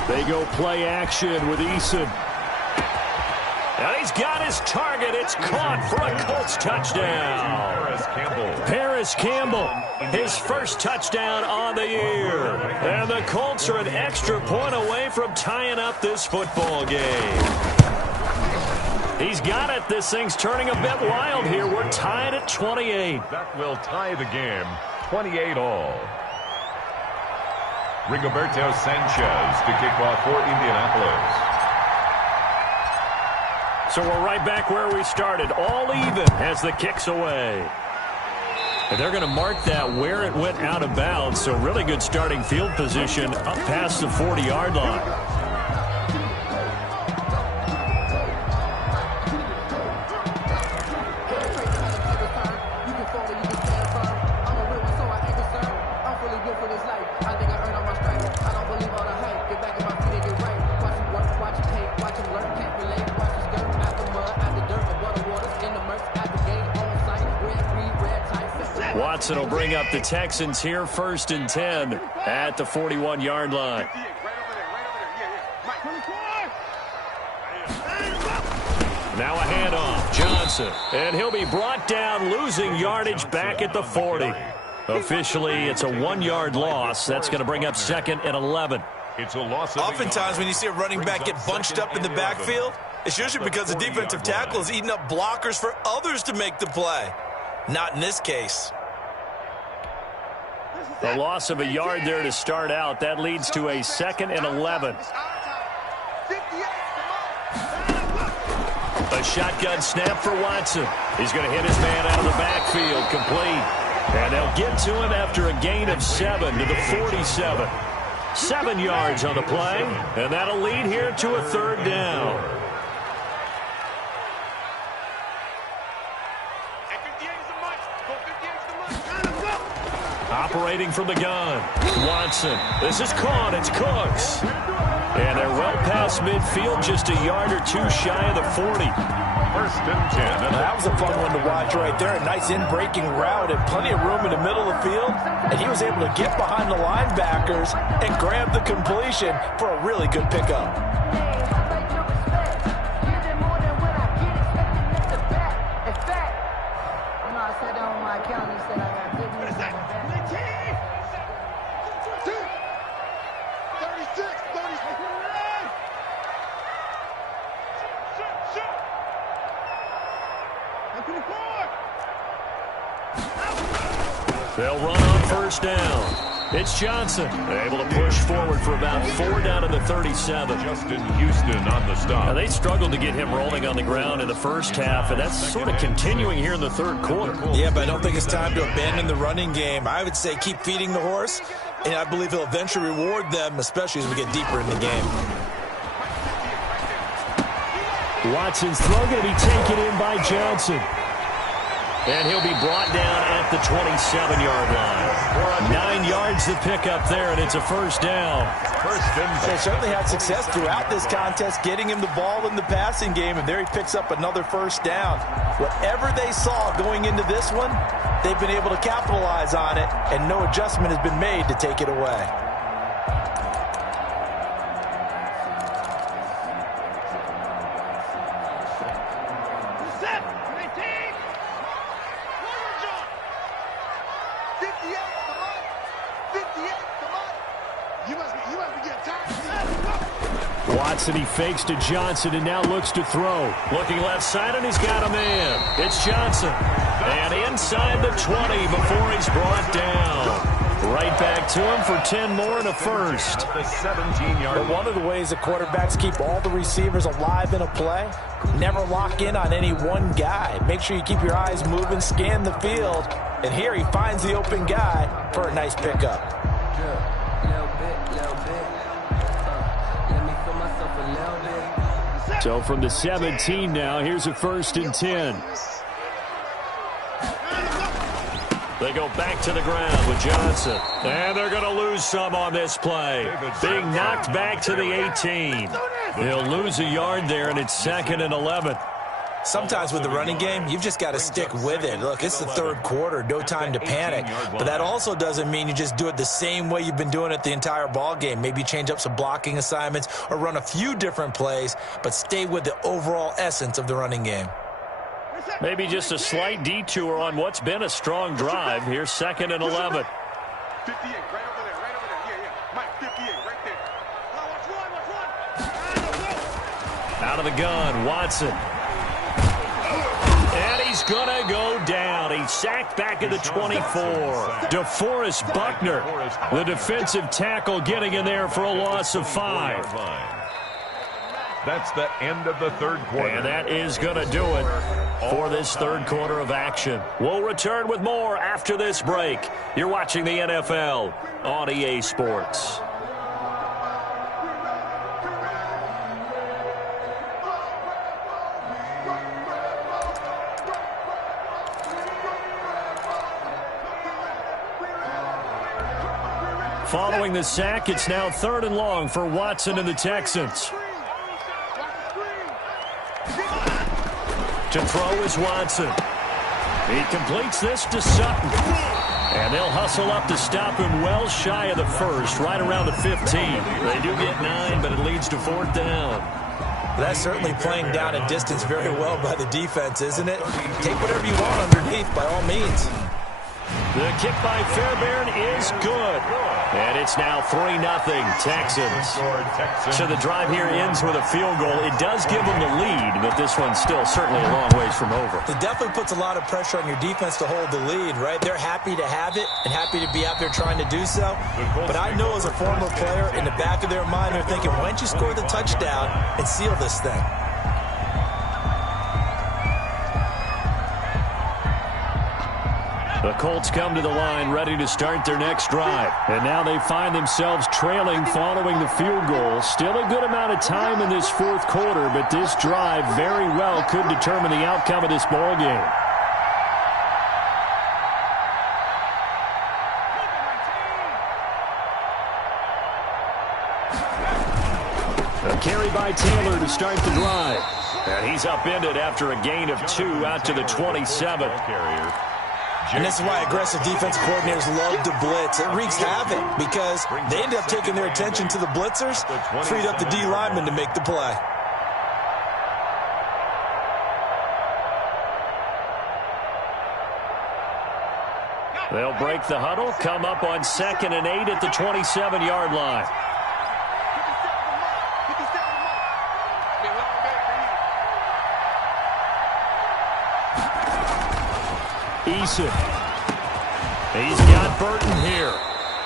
They go play action with Eason. And he's got his target. It's caught for a Colts touchdown. Paris Campbell, his 1st touchdown on the year. And the Colts are an extra point away from tying up this football game. He's got it. This thing's turning a bit wild here. We're tied at 28. That will tie the game, 28 all. Rigoberto Sanchez to kick off for Indianapolis. So we're right back where we started, all even as the kick's away. And they're going to mark that where it went out of bounds, so really good starting field position up past the 40-yard line. Watson will bring up the Texans here, 1st and 10 at the 41-yard line. Now a handoff, Johnson, and he'll be brought down, losing yardage back at the 40. Officially, it's a 1-yard loss. That's going to bring up 2nd and 11. It's a loss. Oftentimes when you see a running back get bunched up in the backfield, it's usually because the defensive tackle is eating up blockers for others to make the play. Not in this case. The loss of a yard there to start out. That leads to a 2nd and 11. A shotgun snap for Watson. He's going to hit his man out of the backfield, complete. And they'll get to him after a gain of 7 to the 47. 7 yards on the play, and that'll lead here to a 3rd down. Operating from the gun, Watson. This is caught. It's Cooks. And they're well past midfield, just a yard or 2 shy of the 40. 1st and 10. That was a fun one to watch right there. A nice in-breaking route and plenty of room in the middle of the field. And he was able to get behind the linebackers and grab the completion for a really good pickup. They'll run on first down. It's Johnson, able to push forward for about 4 down to the 37. Justin Houston on the stop. Now, they struggled to get him rolling on the ground in the first half, and that's sort of continuing here in the third quarter. Yeah, but I don't think it's time to abandon the running game. I would say keep feeding the horse, and I believe he'll eventually reward them, especially as we get deeper in the game. Watson's throw going to be taken in by Johnson. And he'll be brought down at the 27-yard line. 9 yards to pick up there, and it's a first down. They certainly had success throughout this contest, getting him the ball in the passing game, and there he picks up another first down. Whatever they saw going into this one, they've been able to capitalize on it, and no adjustment has been made to take it away. Watson, he fakes to Johnson and now looks to throw. Looking left side, and he's got a man. It's Johnson. And inside the 20 before he's brought down. Right back to him for 10 more and a first. The 17-yard. But one of the ways the quarterbacks keep all the receivers alive in a play, never lock in on any one guy. Make sure you keep your eyes moving, scan the field. And here he finds the open guy for a nice pickup. So from the 17 now, here's a 1st and 10. They go back to the ground with Johnson. And they're going to lose some on this play. Being knocked back to the 18. They'll lose a yard there, and it's 2nd and 11. Sometimes with the running game, you've just got to stick with it. Look, it's the third quarter, no time to panic. But that also doesn't mean you just do it the same way you've been doing it the entire ball game. Maybe change up some blocking assignments or run a few different plays, but stay with the overall essence of the running game. Maybe just a slight detour on what's been a strong drive. Here's 2nd and 11. 58, right over there, yeah. Mike, 58, right there. Watch one. Out of the gun, Watson. And he's going to go down. He's sacked back at the 24. DeForest Buckner, the defensive tackle, getting in there for a loss of 5. That's the end of the third quarter. And that is going to do it for this third quarter of action. We'll return with more after this break. You're watching the NFL on EA Sports. Following the sack, it's now 3rd and long for Watson and the Texans. To throw is Watson. He completes this to Sutton. And they'll hustle up to stop him well shy of the first, right around the 15. They do get 9, but it leads to 4th down. That's certainly playing down a distance very well by the defense, isn't it? Take whatever you want underneath, by all means. The kick by Fairbairn is good. And it's now 3-0 Texans. So the drive here ends with a field goal. It does give them the lead, but this one's still certainly a long ways from over. It definitely puts a lot of pressure on your defense to hold the lead, right? They're happy to have it and happy to be out there trying to do so. But I know as a former player, in the back of their mind, they're thinking, why don't you score the touchdown and seal this thing? The Colts come to the line ready to start their next drive. And now they find themselves trailing following the field goal. Still a good amount of time in this fourth quarter, but this drive very well could determine the outcome of this ball game. A carry by Taylor to start the drive. And he's upended after a gain of 2 out to the 27. And this is why aggressive defense coordinators love to blitz. It wreaks havoc because they end up taking their attention to the blitzers, freed up the D lineman to make the play. They'll break the huddle, come up on 2nd and 8 at the 27-yard line. Eason. He's got Burton here.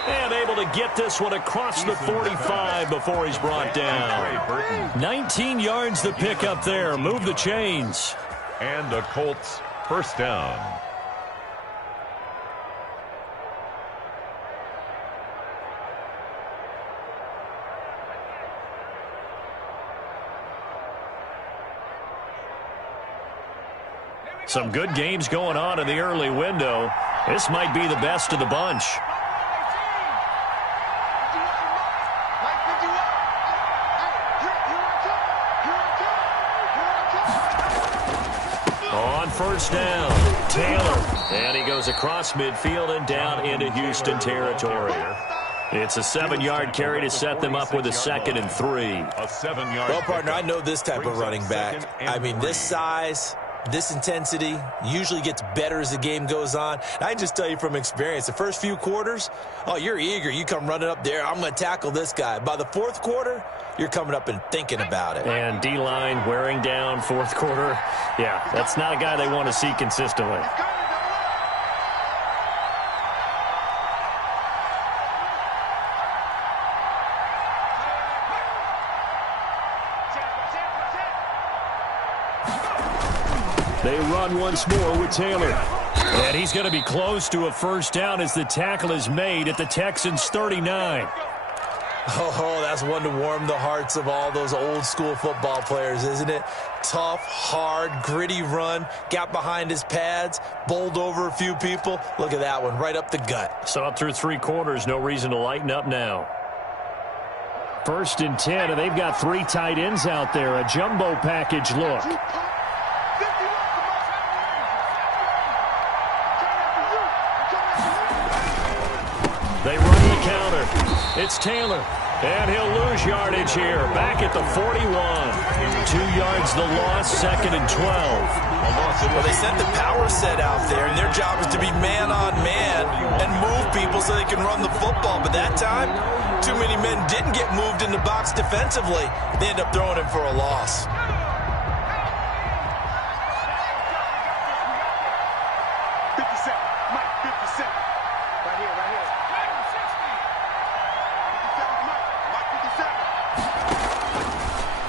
And able to get this one across the 45 before he's brought down. 19 yards to pick up there. Move the chains. And the Colts first down. Some good games going on in the early window. This might be the best of the bunch. On first down, Taylor. And he goes across midfield and down into Houston territory. It's a 7-yard carry to set them up with a 2nd and 3. A 7-yard. Well, partner, I know this type of running back. I mean, this size, this intensity usually gets better as the game goes on. And I can just tell you from experience, the first few quarters, oh, you're eager. You come running up there, I'm going to tackle this guy. By the fourth quarter, you're coming up and thinking about it. And D-line wearing down fourth quarter. Yeah, that's not a guy they want to see consistently. They run once more with Taylor. And he's going to be close to a first down as the tackle is made at the Texans' 39. Oh, that's one to warm the hearts of all those old-school football players, isn't it? Tough, hard, gritty run, got behind his pads, bowled over a few people. Look at that one, right up the gut. So up through 3 quarters, no reason to lighten up now. 1st and 10, and they've got 3 tight ends out there. A jumbo package look. They run the counter. It's Taylor. And he'll lose yardage here. Back at the 41. 2 yards the loss, 2nd and 12. Well, they sent the power set out there, and their job is to be man-on-man and move people so they can run the football. But that time, too many men didn't get moved in the box defensively. They end up throwing him for a loss.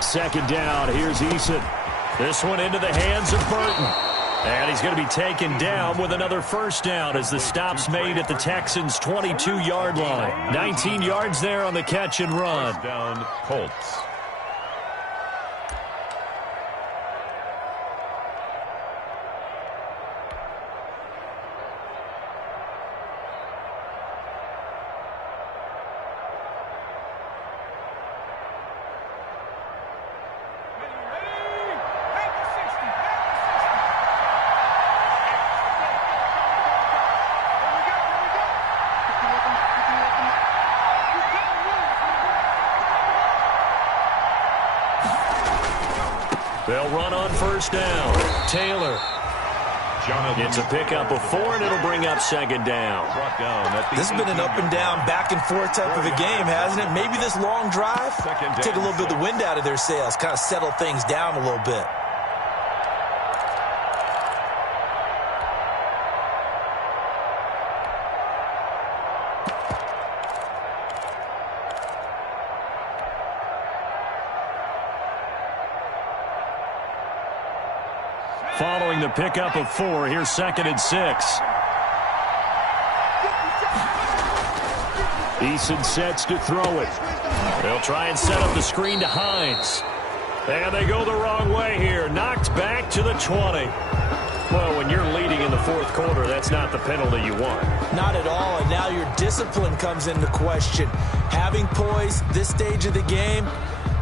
Second down, here's Eason. This one into the hands of Burton. And he's going to be taken down with another first down as the stop's made at the Texans' 22-yard line. 19 yards there on the catch and run. First down, Colts. They'll run on first down. Taylor. It's a pickup of 4, and it'll bring up 2nd down. This has been an up-and-down, back-and-forth type of a game, hasn't it? Maybe this long drive, take a little bit of the wind out of their sails, kind of settle things down a little bit. Following the pickup of 4, here's 2nd and 6. Eason sets to throw it. They'll try and set up the screen to Hines. And they go the wrong way here. Knocked back to the 20. Well, when you're leading in the fourth quarter, that's not the penalty you want. Not at all, and now your discipline comes into question. Having poise this stage of the game,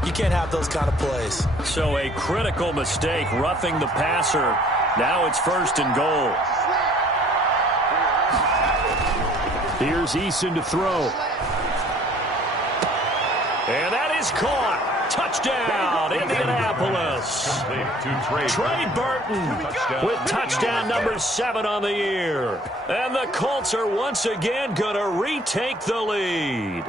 you can't have those kind of plays. So a critical mistake, roughing the passer. Now it's 1st and goal. Here's Eason to throw. And that is caught. Touchdown, Indianapolis. Trey Burton with touchdown number 7 on the year. And the Colts are once again going to retake the lead.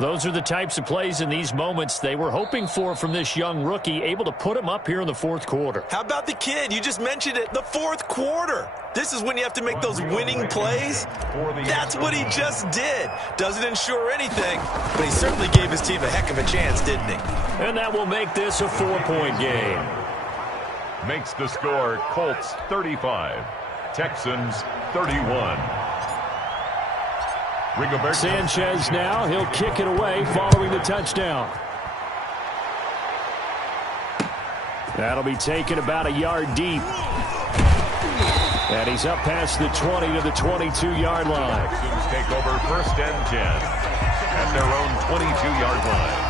Those are the types of plays in these moments they were hoping for from this young rookie, able to put him up here in the fourth quarter. How about the kid? You just mentioned it, the fourth quarter. This is when you have to make those winning plays. That's what he just did. Doesn't ensure anything, but he certainly gave his team a heck of a chance, didn't he? And that will make this a 4-point game. Makes the score Colts 35, Texans 31. Sanchez now, he'll kick it away following the touchdown. That'll be taken about a yard deep. And he's up past the 20 to the 22-yard line. Texans take over 1st and 10 at their own 22-yard line.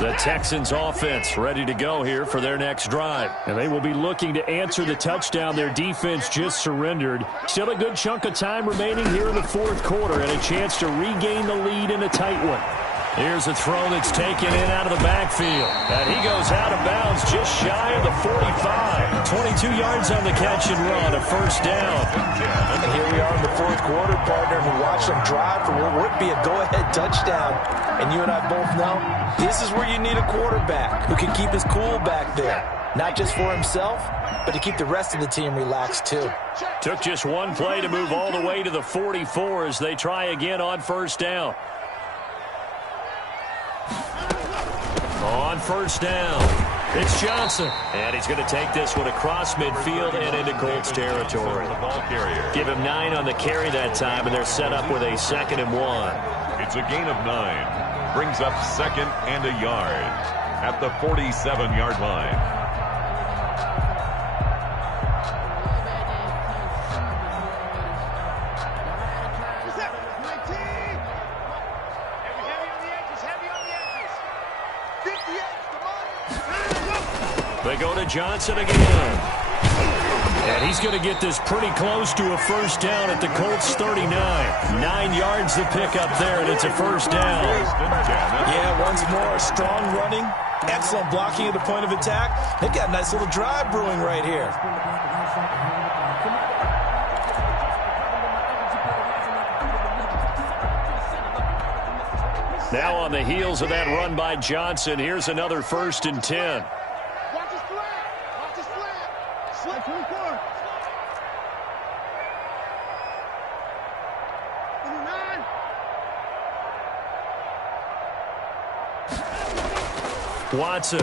The Texans offense ready to go here for their next drive. And they will be looking to answer the touchdown their defense just surrendered. Still a good chunk of time remaining here in the fourth quarter and a chance to regain the lead in a tight one. Here's a throw that's taken in out of the backfield. And he goes out of bounds just shy of the 45. 22 yards on the catch and run, a first down. And here we are in the fourth quarter, partner. We watched them drive for what would be a go-ahead touchdown. And you and I both know this is where you need a quarterback who can keep his cool back there. Not just for himself, but to keep the rest of the team relaxed too. Took just one play to move all the way to the 44 as they try again on first down. On first down, it's Johnson. And he's going to take this one across midfield and into Colts territory. Give him 9 on the carry that time, and they're set up with a 2nd and 1. It's a gain of 9. Brings up 2nd and a yard at the 47-yard line. They go to Johnson again. And he's going to get this pretty close to a first down at the Colts 39. 9 yards to pick up there, and it's a first down. Yeah, once more, strong running, excellent blocking at the point of attack. They've got a nice little drive brewing right here. Now on the heels of that run by Johnson, here's another 1st and 10. Watson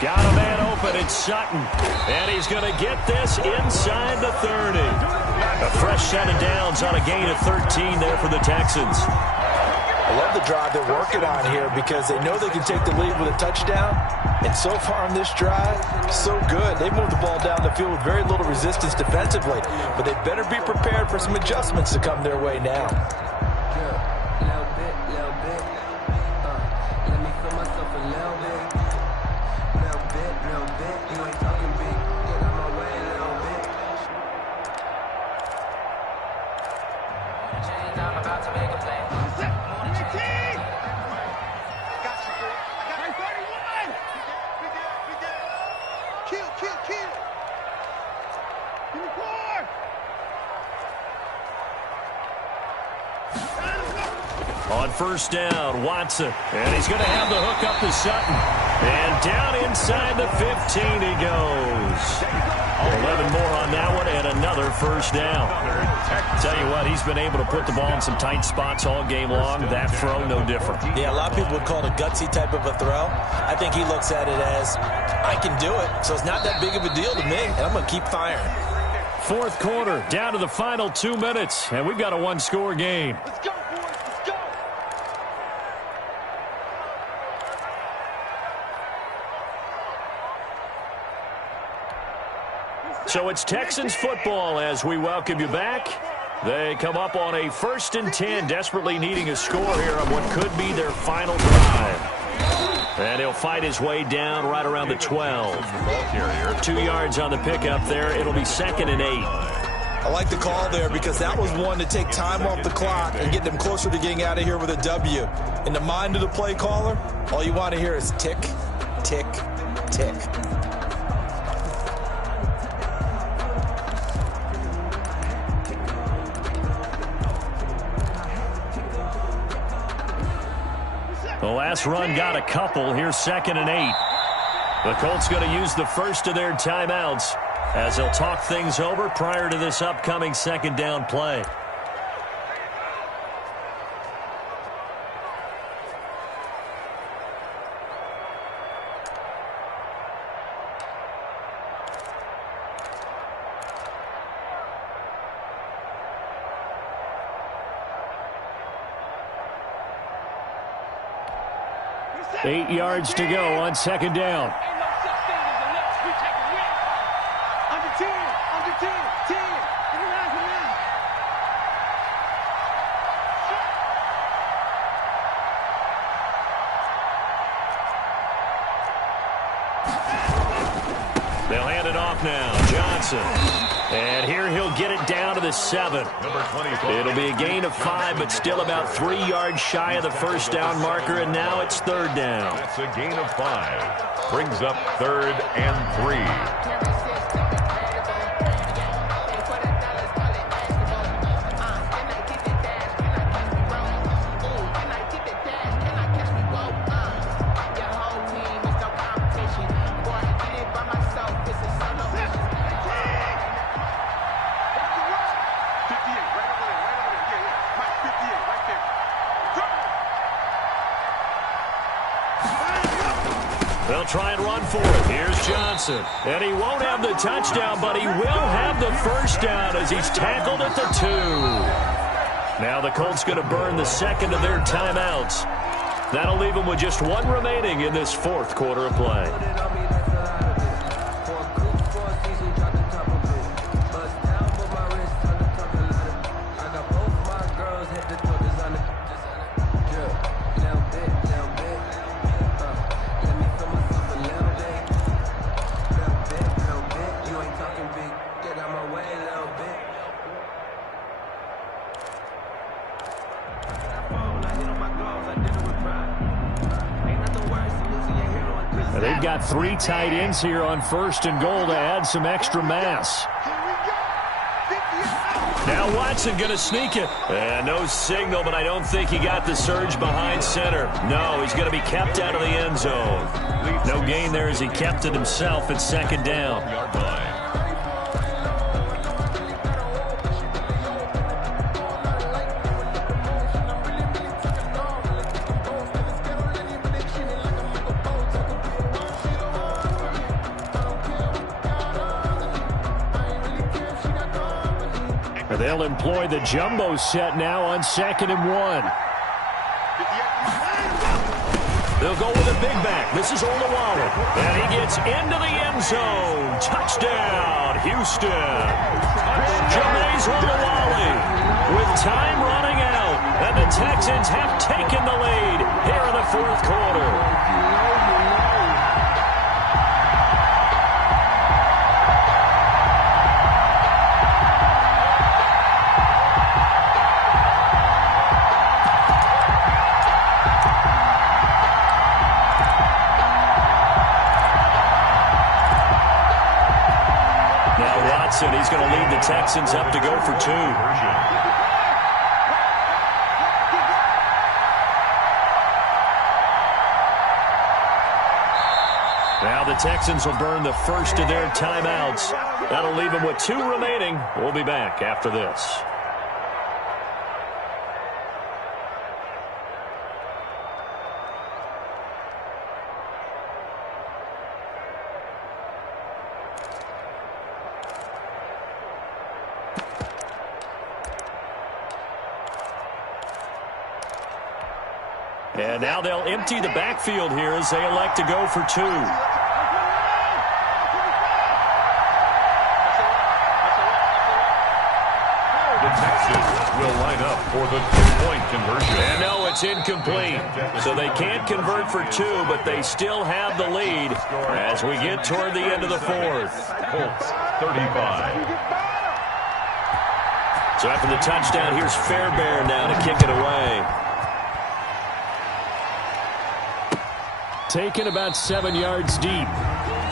got a man open. It's Sutton. And he's going to get this inside the 30. A fresh set of downs on a gain of 13 there for the Texans. I love the drive they're working on here because they know they can take the lead with a touchdown. And so far on this drive, so good. They've moved the ball down the field with very little resistance defensively. But they better be prepared for some adjustments to come their way now. On first down, Watson. And he's going to have the hook up to Sutton. And down inside the 15 he goes. 11 more on that one and another first down. Tell you what, he's been able to put the ball in some tight spots all game long. That throw, no different. Yeah, a lot of people would call it a gutsy type of a throw. I think he looks at it as, I can do it, so it's not that big of a deal to me, and I'm going to keep firing. Fourth quarter, down to the final 2 minutes, and we've got a one-score game. Let's go, boys. Let's go. So it's Texans football as we welcome you back. They come up on a 1st and 10, desperately needing a score here on what could be their final drive. And he'll fight his way down right around the 12. 2 yards on the pickup there. It'll be 2nd and 8. I like the call there because that was one to take time off the clock and get them closer to getting out of here with a W. In the mind of the play caller, all you want to hear is tick, tick, tick. The last run got a couple. Here's 2nd and 8. The Colts going to use the first of their timeouts as they'll talk things over prior to this upcoming 2nd down play. Eight yards to go on 2nd down. They'll hand it off now. Johnson. And here he'll get it down to the 7. It'll be a gain of 5, but still about 3 yards shy of the first down marker, and now it's 3rd down. That's a gain of 5. Brings up 3rd and 3. They'll try and run for it. Here's Johnson. And he won't have the touchdown, but he will have the first down as he's tackled at the 2. Now the Colts going to burn the 2nd of their timeouts. That'll leave them with just 1 remaining in this 4th quarter of play. They've got 3 tight ends here on 1st and goal to add some extra mass. Now Watson going to sneak it. And no signal, but I don't think he got the surge behind center. No, he's going to be kept out of the end zone. No gain there as he kept it himself at 2nd down. They'll employ the jumbo set now on 2nd and 1. They'll go with a big back. This is Olawale. And he gets into the end zone. Touchdown, Houston. Jameis Olawale with time running out. And the Texans have taken the lead here in the 4th quarter. And he's going to lead the Texans up to go for 2. Now the Texans will burn the first of their timeouts. That'll leave them with 2 remaining. We'll be back after this. And now they'll empty the backfield here as they elect to go for 2. Texas will line up for the two-point conversion. And no, it's incomplete. So they can't convert for two, but they still have the lead as we get toward the end of the fourth. Colts 35. So after the touchdown, here's Fairbairn now to kick it away. Taken about 7 yards deep.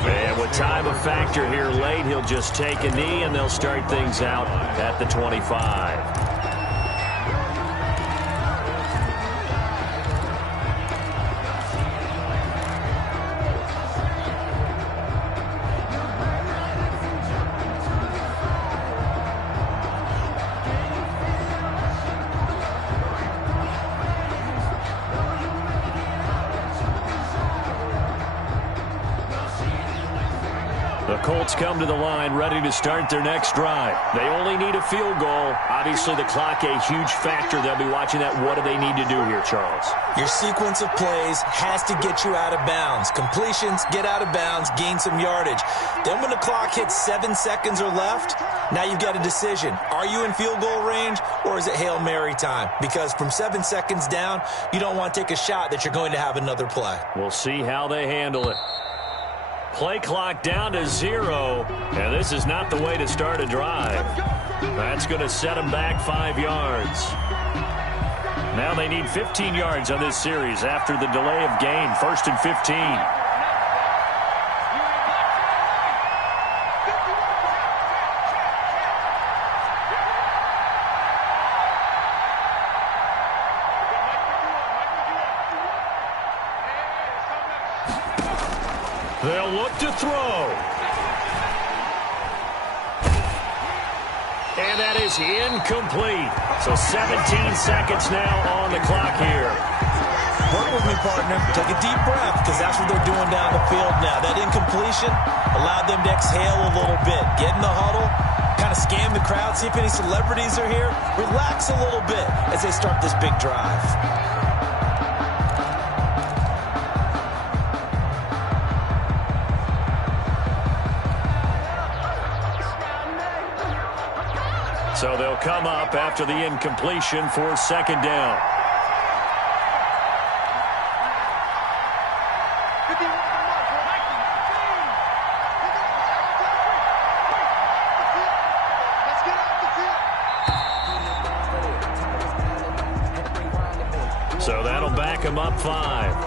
And with time a factor here late, he'll just take a knee, and they'll start things out at the 25. Colts come to the line ready to start their next drive. They only need a field goal. Obviously, the clock a huge factor. They'll be watching that. What do they need to do here, Charles? Your sequence of plays has to get you out of bounds. Completions, get out of bounds, gain some yardage. Then when the clock hits 7 seconds or left, now you've got a decision. Are you in field goal range, or is it Hail Mary time? Because from 7 seconds down, you don't want to take a shot that you're going to have another play. We'll see how they handle it. Play clock down to 0, and this is not the way to start a drive. That's going to set them back 5 yards. Now they need 15 yards on this series after the delay of game. 1st and 15. They'll look to throw. And that is incomplete. So 17 seconds now on the clock here. Work with me, partner. Take a deep breath, because that's what they're doing down the field now. That incompletion allowed them to exhale a little bit. Get in the huddle, kind of scan the crowd, see if any celebrities are here. Relax a little bit as they start this big drive. So they'll come up after the incompletion for 2nd down. So that'll back them up 5.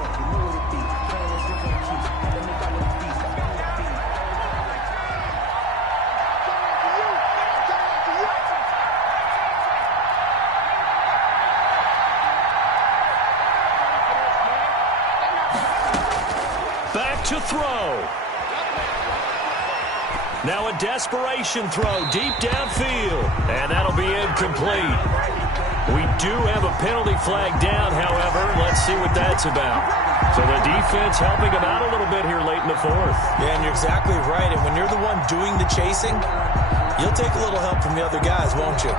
To throw. Now a desperation throw deep downfield, and that'll be incomplete. We do have a penalty flag down, however. Let's see what that's about. So the defense helping them out a little bit here late in the 4th. Yeah, and you're exactly right. And when you're the one doing the chasing, you'll take a little help from the other guys, won't you?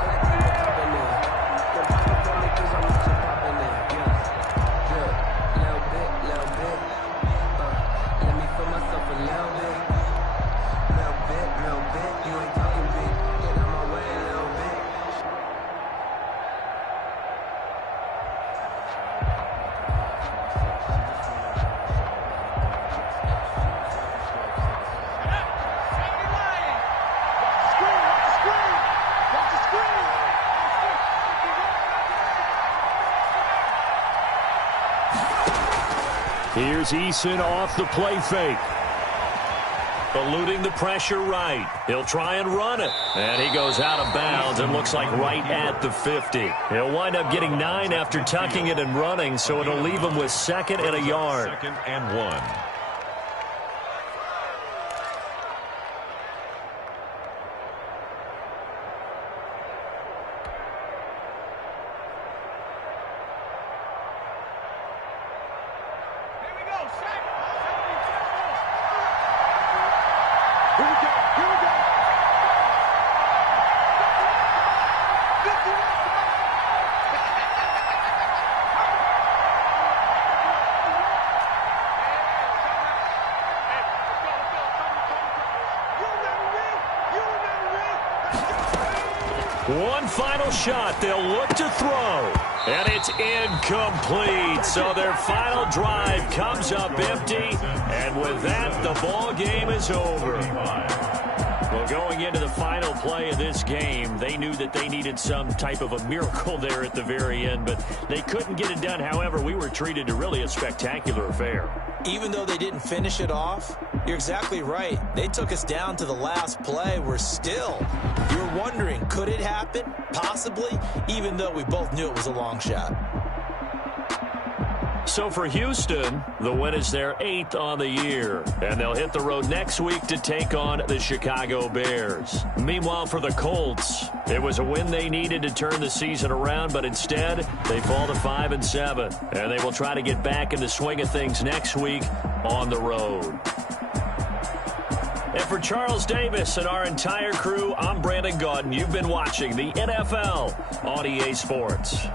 Here's Eason off the play fake. Eluding the pressure right. He'll try and run it. And he goes out of bounds and looks like right at the 50. He'll wind up getting 9 after tucking it and running, so it'll leave him with 2nd and a yard. 2nd and 1. One final shot. They'll look to throw. And it's incomplete. So their final drive comes up empty. And with that, the ball game is over. Well, going into the final play of this game, they knew that they needed some type of a miracle there at the very end, but they couldn't get it done. However, we were treated to really a spectacular affair. Even though they didn't finish it off, you're exactly right. They took us down to the last play. You're wondering, could it happen? Possibly, even though we both knew it was a long shot. So for Houston, the win is their 8th on the year, and they'll hit the road next week to take on the Chicago Bears. Meanwhile, for the Colts, it was a win they needed to turn the season around, but instead, they fall to 5-7, and they will try to get back in the swing of things next week on the road. And for Charles Davis and our entire crew, I'm Brandon Gaudin. You've been watching the NFL on EA Sports.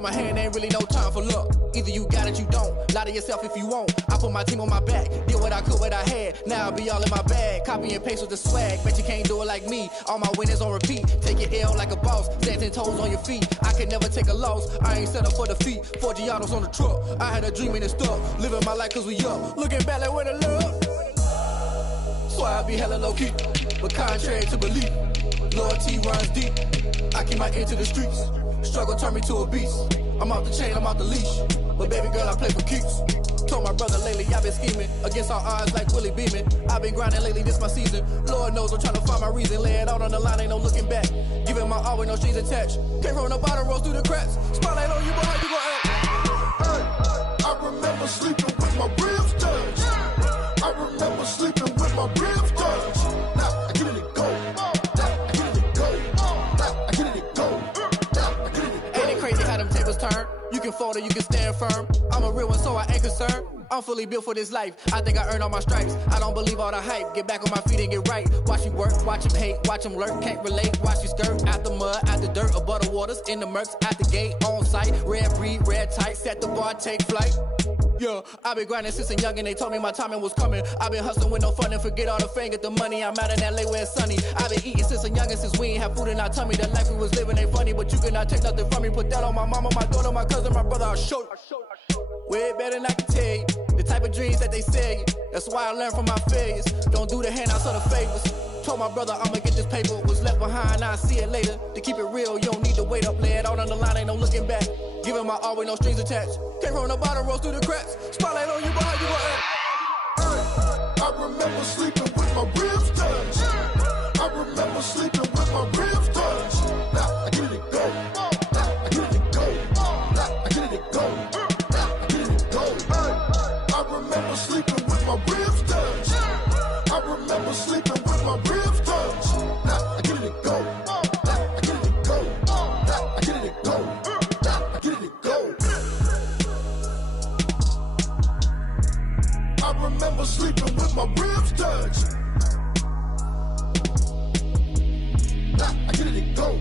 My hand ain't really no time for luck. Either you got it, you don't. Lie to yourself if you won't. I put my team on my back. Did what I could, what I had. Now I'll be all in my bag. Copy and paste with the swag. Bet you can't do it like me. All my winners on repeat. Take your L like a boss. Stand 10 toes on your feet. I can never take a loss. I ain't set up for defeat. 4 Giannos on the truck. I had a dream and it stuck. Living my life cause we up. Looking back like where the love. So I be hella low key. But contrary to belief, loyalty runs deep. I keep my ear to the streets. Struggle turned me to a beast. I'm off the chain, I'm off the leash. But baby girl, I play for keeps. Told my brother lately, I've been scheming. Against all odds like Willie Beeman. I've been grinding lately, this my season. Lord knows I'm trying to find my reason. Lay it out on the line, ain't no looking back. Giving my all with no strings attached. Came from the bottom, rose through the cracks. Spotlight on you, boy, how you gon' act? I remember sleeping with my ribs touched. I remember sleeping with my ribs touched. Now I get it and go. Now I get it and go. Now I get it and go. Now I get it and go. Ain't it crazy how them tables turn? You can fold or you can stand firm. I'm a real one, so I ain't concerned. I'm fully built for this life. I think I earned all my stripes. I don't believe all the hype. Get back on my feet and get right. Watch you work, watch him hate, watch him lurk. Can't relate, watch you skirt. Out the mud, out the dirt, above the waters, in the murks, at the gate, on site. Red breed, red tight, set the bar, take flight. Yeah, I been grinding since a young and they told me my timing was coming. I been hustling with no fun and forget all the fame, get the money. I'm out in LA where it's sunny. I been eating since a young and since we ain't have food in our tummy. The life we was living ain't funny, but you cannot take nothing from me. Put that on my mama, my daughter, my cousin, my brother, I'll show you. Way better than I can tell you. The type of dreams that they sell you. That's why I learned from my failures. Don't do the handouts or the favors. Told my brother I'ma get this paper. Was left behind, I'll see it later. To keep it real, you don't need to wait up. Lay it out on the line, ain't no looking back. Giving my all with no strings attached. Came from the bottom, rose through the cracks. Spotlight on you, but how you gon' act? I remember sleeping with my ribs touched. I remember sleeping with my ribs touched. Now I get it go. Now I get it go. Now I get it go. Now I get it go. I remember sleeping with my ribs touched. I remember sleeping with my ribs touched. Now I get it go. Now I get it go. Now I get it go. Now I get it go. I remember sleeping with my ribs touched. Now I get it go.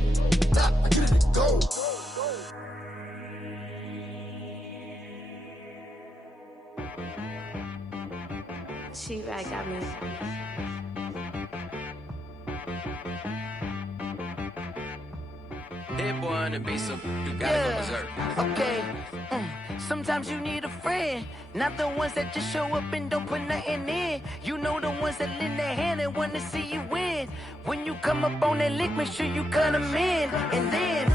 Now I get it go. She-Rag got me. Hit boy on the beat, so you gotta go berserk. Okay. Sometimes you need a friend, not the ones that just show up and don't put nothing in. You know the ones that lend their hand and want to see you win. When you come up on that lick, make sure you cut them in. And then,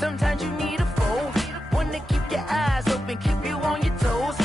sometimes you need a foe, one to keep your eyes open, keep you on your toes.